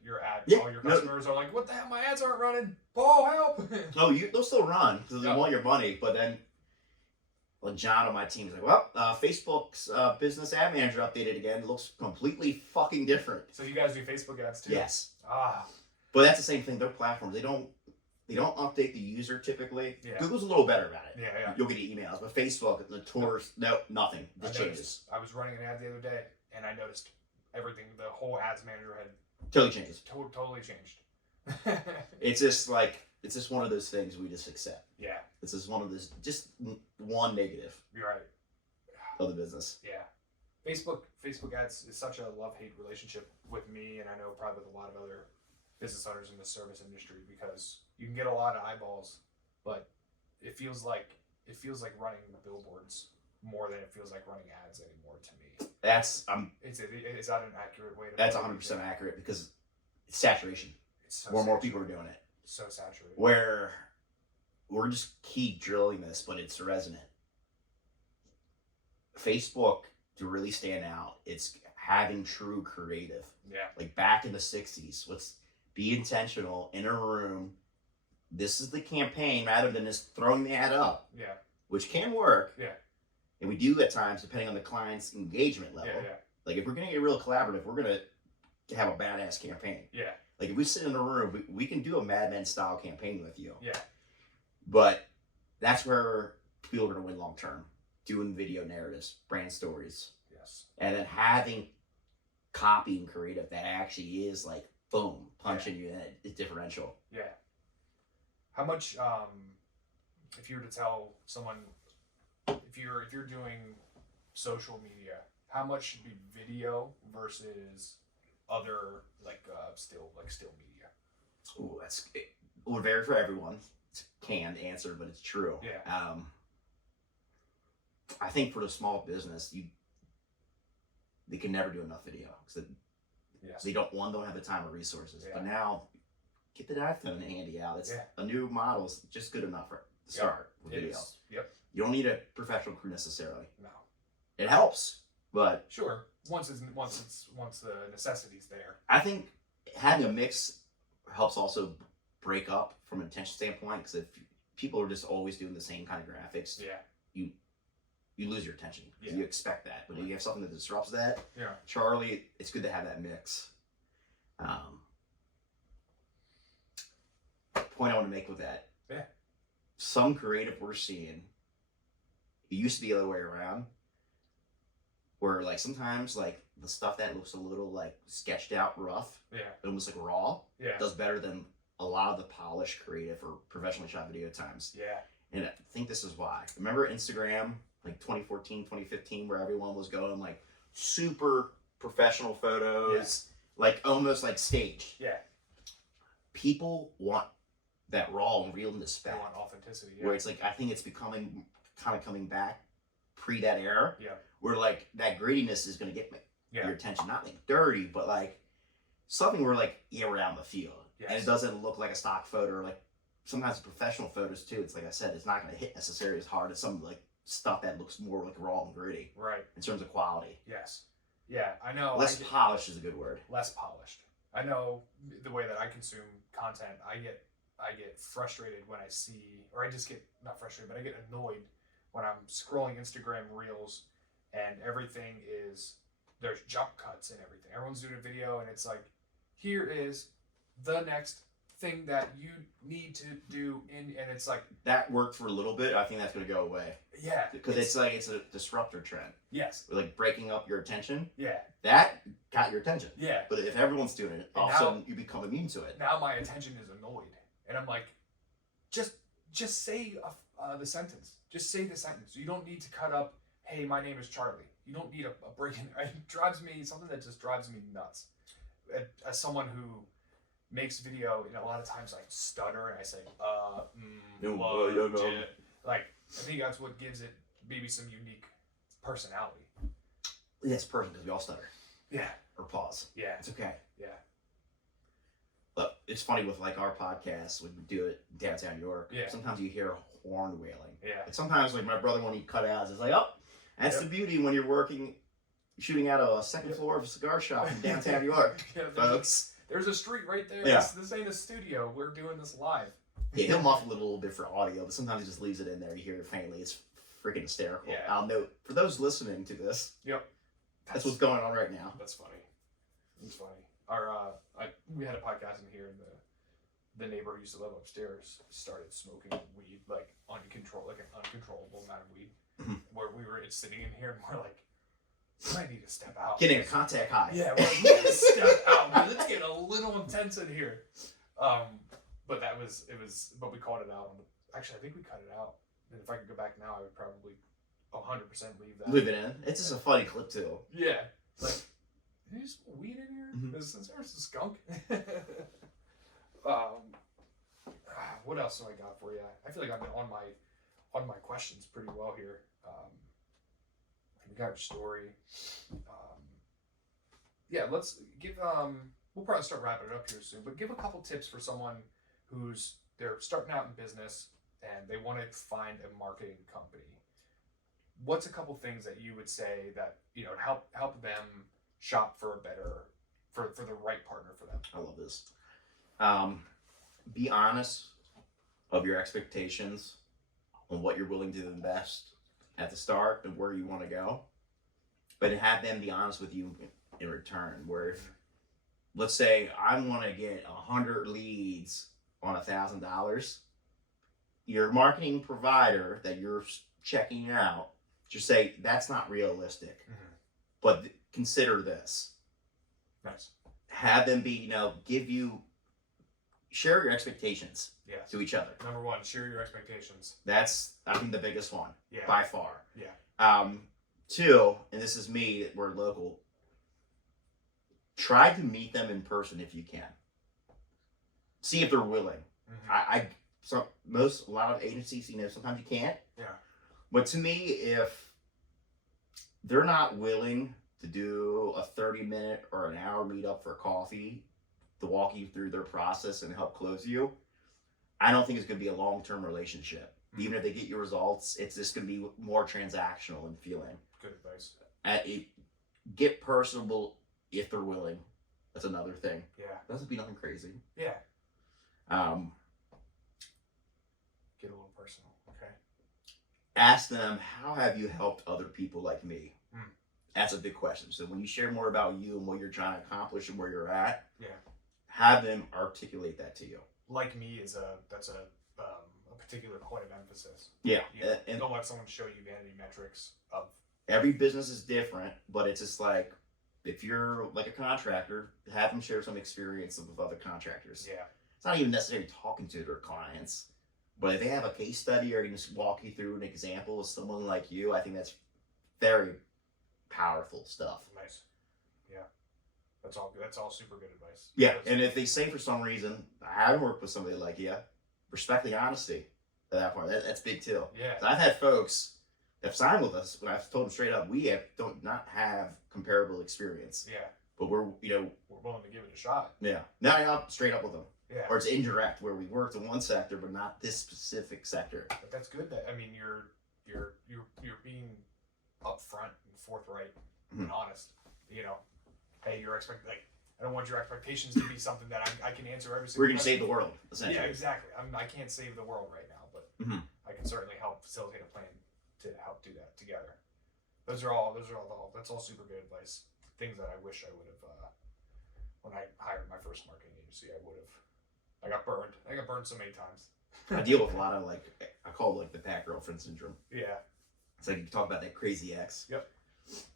customers are like, what the hell, my ads aren't running. Paul, help. No, they'll still run because they want your money, but then John on my team is like, well, Facebook's business ad manager updated again. It looks completely fucking different. So you guys do Facebook ads too? Yes. Ah. But that's the same thing. Their platforms, they don't update the user typically. Yeah. Google's a little better about it. Yeah. You'll get emails, but Facebook, the tours, nothing. It changes. I was running an ad the other day, and I noticed everything. The whole ads manager had Totally changes. Totally changed. It's just one of those things we just accept. Yeah. It's just one of those, just one negative. You're right. Of the business. Yeah. Facebook ads is such a love-hate relationship with me, and I know probably with a lot of other business owners in the service industry, because you can get a lot of eyeballs, but it feels like running billboards more than it feels like running ads anymore to me. Is that an accurate way to? That's 100% accurate, because it's saturation. It's so more people are doing it. So saturated. Where we're just keep drilling this, but it's resonant. Facebook, to really stand out, it's having true creative. Yeah. Like back in the 60s, let's be intentional in a room. This is the campaign rather than just throwing the ad up. Yeah. Which can work. Yeah. And we do at times, depending on the client's engagement level. Yeah. Like if we're going to get real collaborative, we're going to have a badass campaign. Yeah. Like if we sit in a room, we can do a Mad Men style campaign with you. Yeah. But that's where people are going to win long term. Doing video narratives, brand stories. Yes. And then having copy and creative that actually is like, boom, punching you in it. It's differential. Yeah. How much, if you were to tell someone, if you're doing social media, how much should be video versus other still media? Ooh, it would vary for everyone. It's a canned answer, but it's true. Yeah. I think for the small business, they can never do enough video because they don't have the time or resources. Yeah. But now, get the iPhone handy out. It's a new model is just good enough to start with video. Yep. You don't need a professional crew necessarily. No. It helps, but sure. Once the necessity's there. I think having a mix helps also break up from an attention standpoint, because if people are just always doing the same kind of graphics, you lose your attention. Yeah. You expect that, but you have something that disrupts that. Yeah. Charlie, it's good to have that mix. Point I want to make with that. Yeah. Some creative we're seeing, it used to be the other way around, where like sometimes like the stuff that looks a little like sketched out rough, almost like raw, does better than a lot of the polished creative or professionally shot video times. Yeah. And I think this is why. Remember Instagram, like 2014, 2015, where everyone was going like super professional photos, like almost like staged. Yeah. People want that raw and realness back. They want authenticity. Yeah. Where it's like, I think it's becoming kind of coming back pre that era. Yeah. Where like that grittiness is going to get your attention. Not like dirty, but like something where like, we're out in the field. Yes. And it doesn't look like a stock photo, or like sometimes professional photos too. It's like I said, it's not going to hit necessarily as hard as some like stuff that looks more like raw and gritty. Right. In terms of quality. Yes. Yeah, I know. Less polished is a good word. Less polished. I know the way that I consume content. I get frustrated when I see, or I just get not frustrated, but I get annoyed when I'm scrolling Instagram Reels and everything there's jump cuts and everything. Everyone's doing a video and it's like, here is the next thing that you need to do and it's like that worked for a little bit. I think that's going to go away. Yeah, because it's a disruptor trend. Yes, like breaking up your attention. Yeah, that got your attention. Yeah, but if everyone's doing it, all of a sudden you become immune to it. Now my attention is annoyed, and I'm like, just say the sentence. Just say the sentence. You don't need to cut up. Hey, my name is Charlie. You don't need a break in. It drives me something that just drives me nuts. As someone who makes video, a lot of times I stutter and I say, like, I think that's what gives it maybe some unique personality. That's perfect because we all stutter. Yeah. Or pause. Yeah. It's okay. Yeah. But it's funny with like our podcast, when we do it downtown New York, sometimes you hear a horn wailing. Yeah. Like sometimes like my brother, when he cut out, it's like, oh, that's the beauty when you're shooting out a second floor of a cigar shop in downtown New York, folks. There's a street right there. Yeah. This ain't a studio. We're doing this live. Yeah, he'll muffle it a little bit for audio, but sometimes he just leaves it in there. You hear it faintly. It's freaking hysterical. Yeah. I'll note, for those listening to this, that's what's going on right now. That's funny. It's funny. We had a podcast in here, and the neighbor who used to live upstairs started smoking weed, like an uncontrollable amount of weed, where we were sitting in here, and we're like, we might need to step out. Getting a contact high. Yeah, we need to step out. Man. Let's get a little intense in here. But but we called it out actually, I think we cut it out. And if I could go back now, I would probably 100% leave that. Leave it in. It's just a funny clip too. Yeah. Like, did you smoke weed in here? Mm-hmm. Is there a skunk? What else do I got for you? I feel like I've been on my questions pretty well here. We got your story. Yeah, let's give we'll probably start wrapping it up here soon, but give a couple tips for someone they're starting out in business and they want to find a marketing company. What's a couple things that you would say that, help them shop for the right partner for them? I love this. Be honest of your expectations on what you're willing to invest at the start and where you want to go, but have them be honest with you in return. Where if, let's say I want to get 100 leads on $1,000, your marketing provider that you're checking out, just say that's not realistic, but consider this. Nice. Have them be, share your expectations to each other. Number one, share your expectations. That's, I think, the biggest one by far. Yeah. Two, and this is me, we're local, try to meet them in person if you can. See if they're willing. Mm-hmm. A lot of agencies, sometimes you can't. Yeah. But to me, if they're not willing to do a 30-minute or an hour meetup for coffee to walk you through their process and help close you, I don't think it's going to be a long-term relationship. Mm-hmm. Even if they get your results, it's just going to be more transactional in feeling. Good advice. Get personable if they're willing. That's another thing. Yeah. Doesn't be nothing crazy. Yeah. Get a little personal. Okay. Ask them, how have you helped other people like me? That's a big question. So when you share more about you and what you're trying to accomplish and where you're at, have them articulate that to you. Like me that's a particular point of emphasis. Yeah. And don't let someone show you vanity metrics of. Every business is different, but it's just like, if you're like a contractor, have them share some experience with other contractors. Yeah. It's not even necessarily talking to their clients, but if they have a case study or can just walk you through an example of someone like you, I think that's very powerful stuff. Nice. Yeah. That's all super good advice. Yeah. And if they say for some reason, I haven't worked with somebody like you, respect the honesty at that point. That's big too. Yeah. So I've had folks that have signed with us when I've told them straight up, we don't not have comparable experience. Yeah. But we're willing to give it a shot. Yeah. Now I'm straight up with them. Yeah. Or it's indirect where we worked in one sector but not this specific sector. But that's good that you're being upfront and forthright and honest. Hey, I don't want your expectations to be something that I can answer every single. We're gonna save the world, essentially. Yeah, exactly. I can't save the world right now, but I can certainly help facilitate a plan to help do that together. That's all super good advice. Things that I wish I would have when I hired my first marketing agency. I got burned. I got burned so many times. I deal with a lot of I call it the bad girlfriend syndrome. Yeah. It's like you talk about that crazy ex. Yep.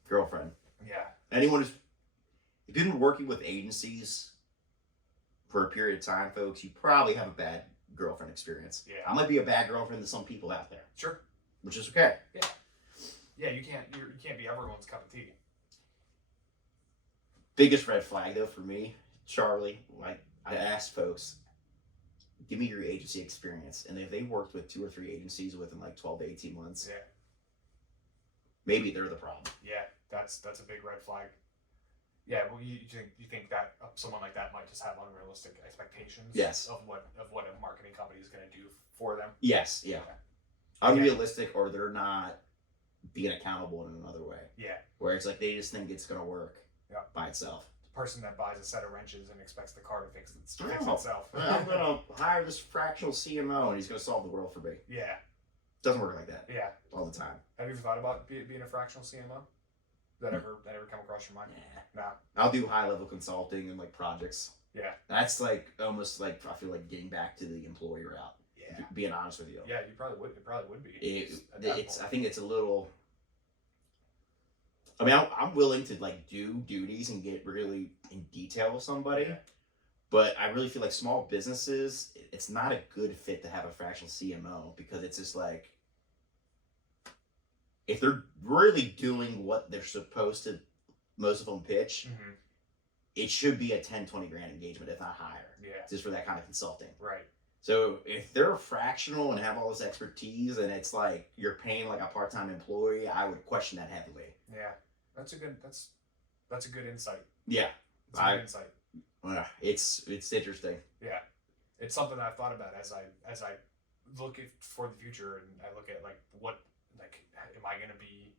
Girlfriend. Yeah. If you've been working with agencies for a period of time, folks, you probably have a bad girlfriend experience. Yeah. I might be a bad girlfriend to some people out there. Sure. Which is okay. Yeah. Yeah, you can't be everyone's cup of tea. Biggest red flag though for me, Charlie, I asked folks, give me your agency experience. And if they worked with 2 or 3 agencies within 12 to 18 months, maybe they're the problem. Yeah, that's a big red flag. Yeah, well, you think that someone like that might just have unrealistic expectations? Yes. Of what a marketing company is going to do for them. Yes. Yeah. Unrealistic, or they're not being accountable in another way. Yeah. Where it's like they just think it's going to work by itself. The person that buys a set of wrenches and expects the car to fix itself. I'm going to hire this fractional CMO and he's going to solve the world for me. Yeah. Doesn't work like that. Yeah. All the time. Have you ever thought about being a fractional CMO? That ever come across your mind? Nah. Nah. I'll do high level consulting and projects. Yeah. That's almost I feel like getting back to the employee route. Yeah. Being honest with you. Yeah, you probably would. It probably would be. I think it's a little. I mean, I'm willing to do duties and get really in detail with somebody, But I really feel like small businesses, it's not a good fit to have a fractional CMO because it's just like, if they're really doing what they're supposed to, most of them pitch, it should be a 10, 20 grand engagement, if not higher. Yeah. Just for that kind of consulting. Right. So if they're fractional and have all this expertise and it's like you're paying like a part-time employee, I would question that heavily. Yeah. That's a good insight. Yeah. That's a good insight. It's interesting. Yeah. It's something I've thought about as I look for the future, and I look at like am I gonna be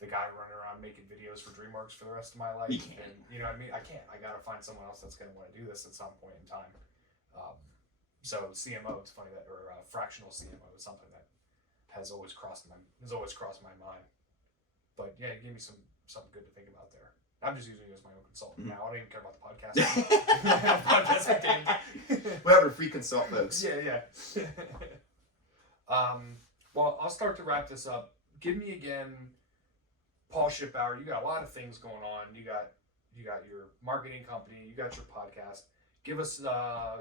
the guy running around making videos for DreamWorks for the rest of my life? You can't. And you know what I mean? I can't. I gotta find someone else that's gonna want to do this at some point in time. So CMO, it's funny that, or fractional CMO is something that has always crossed my mind. But yeah, it gave me something good to think about there. I'm just using you as my own consultant now. I don't even care about the podcast. We have a free consult, folks. Yeah. Well, I'll start to wrap this up. Give me again, Paul Schiffbauer. You got a lot of things going on. You got your marketing company. You got your podcast. Give us the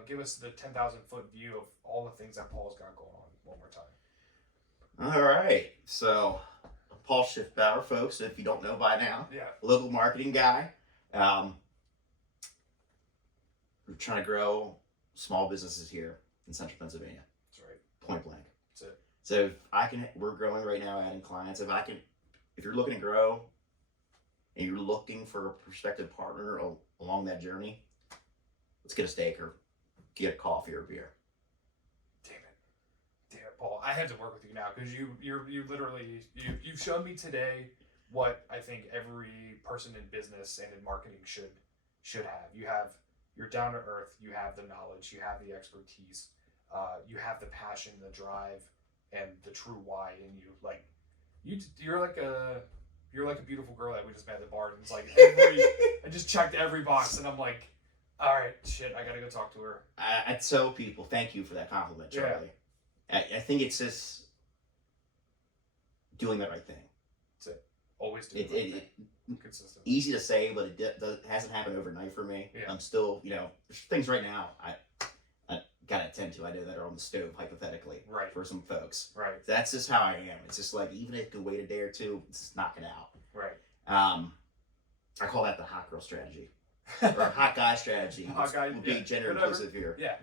10,000-foot view of all the things that Paul's got going on one more time. All right. So, Paul Schiffbauer, folks, if you don't know by now, local marketing guy. We're trying to grow small businesses here in Central Pennsylvania. That's right. Point blank. That's it. So we're growing right now, adding clients. If you're looking to grow and you're looking for a prospective partner along that journey, let's get a steak or get a coffee or a beer. Damn it, Paul! I had to work with you now because you literally showed me today what I think every person in business and in marketing should have. You're down to earth. You have the knowledge. You have the expertise. You have the passion, the drive, and the true why in you. Like you're like a beautiful girl that we just met at the bar, and it's like I just checked every box, and I'm like, all right, shit, I gotta go talk to her. I tell people, thank you for that compliment, Charlie. Yeah. I think it's just doing the right thing. That's it. Always do the right thing. Consistent. Easy to say, but it hasn't happened overnight for me. Yeah. I'm still, there's things right now I gotta attend to. I know that are on the stove, hypothetically, right, for some folks. Right. That's just how I am. It's just like, even if it could wait a day or two, just knock it out. Right. I call that the hot girl strategy. Or a hot guy strategy. Hot guy, we'll be gender inclusive here. Yeah.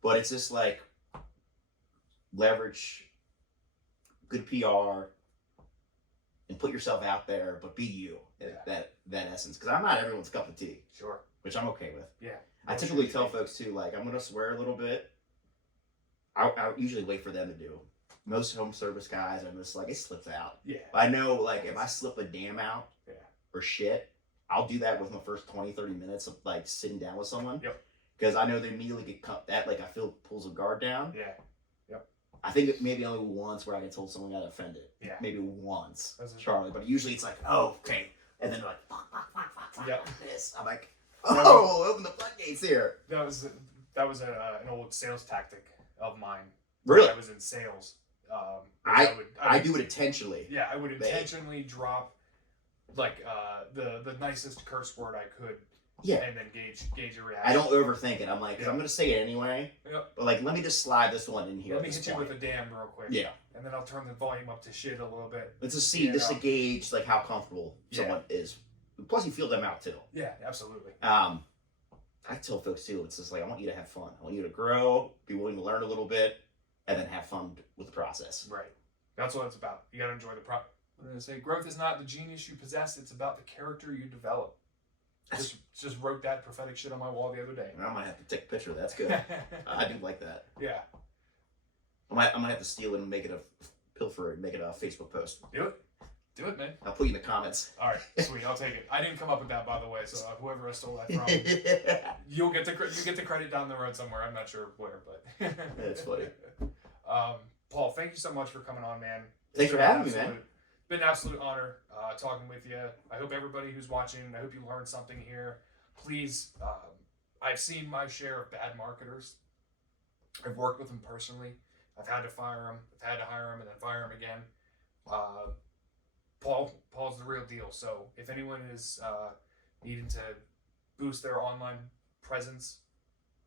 But it's just like leverage good PR and put yourself out there, but be you. That essence. Because I'm not everyone's cup of tea. Sure. Which I'm okay with. Yeah. I typically tell folks too, like, I'm gonna swear a little bit. I usually wait for them to do. Most home service guys, I'm just like, it slips out. Yeah. I know, like, if I slip a damn out or shit, I'll do that within the first 20, 30 minutes of, like, sitting down with someone. Yep. Because I know they immediately get cut. That, like, I feel pulls a guard down. Yeah. Yep. I think it maybe only once where I get told someone got offended. Yeah. Maybe once, Charlie. But usually it's like, oh, okay. And then they're like, fuck, yep. like this. I'm like, oh, open the floodgates here. That was an old sales tactic of mine. Really? I was in sales. I do it intentionally. Yeah, I would intentionally drop like the nicest curse word I could. Yeah. And then gauge your reaction. I don't overthink it. I'm like, because I'm going to say it anyway. Yep. But like, let me just slide this one in here. Let me hit you with a damn real quick. Yeah. And then I'll turn the volume up to shit a little bit. Let's just see, just to gauge like how comfortable someone is. Plus, you feel them out too. Yeah, absolutely. I tell folks too, it's just like, I want you to have fun. I want you to grow, be willing to learn a little bit, and then have fun with the process. Right. That's what it's about. You got to enjoy the process. I'm going to say, growth is not the genius you possess. It's about the character you develop. Just wrote that prophetic shit on my wall the other day. I might have to take a picture. That's good. I do like that. Yeah. I might have to steal it and make it a pilfer and make it a Facebook post. Do it, man. I'll put you in the comments. All right, sweet. I'll take it. I didn't come up with that, by the way. So whoever I stole that from, you get the credit down the road somewhere. I'm not sure where, but that's funny. Paul, thank you so much for coming on, man. Thanks for having me, man. Been an absolute honor talking with you. I hope everybody who's watching, I hope you learned something here. Please, I've seen my share of bad marketers. I've worked with them personally. I've had to fire them. I've had to hire them and then fire them again. Paul's the real deal. So if anyone is needing to boost their online presence,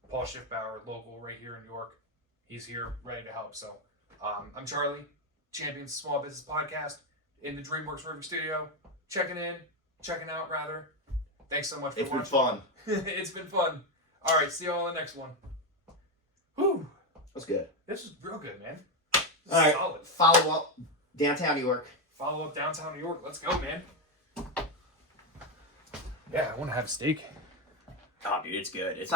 Paul Schiffbauer, local right here in York. He's here ready to help. So I'm Charlie, Champions Small Business Podcast in the DreamWorks Roofing Studio. Checking out rather. Thanks so much for watching. It's been fun. It's been fun. All right, see you all in the next one. Whew. That's good. This was real good, man. All right. Solid. Follow up downtown New York. Follow up downtown New York. Let's go, man. Yeah, I want to have a steak. Oh, dude, it's good. It's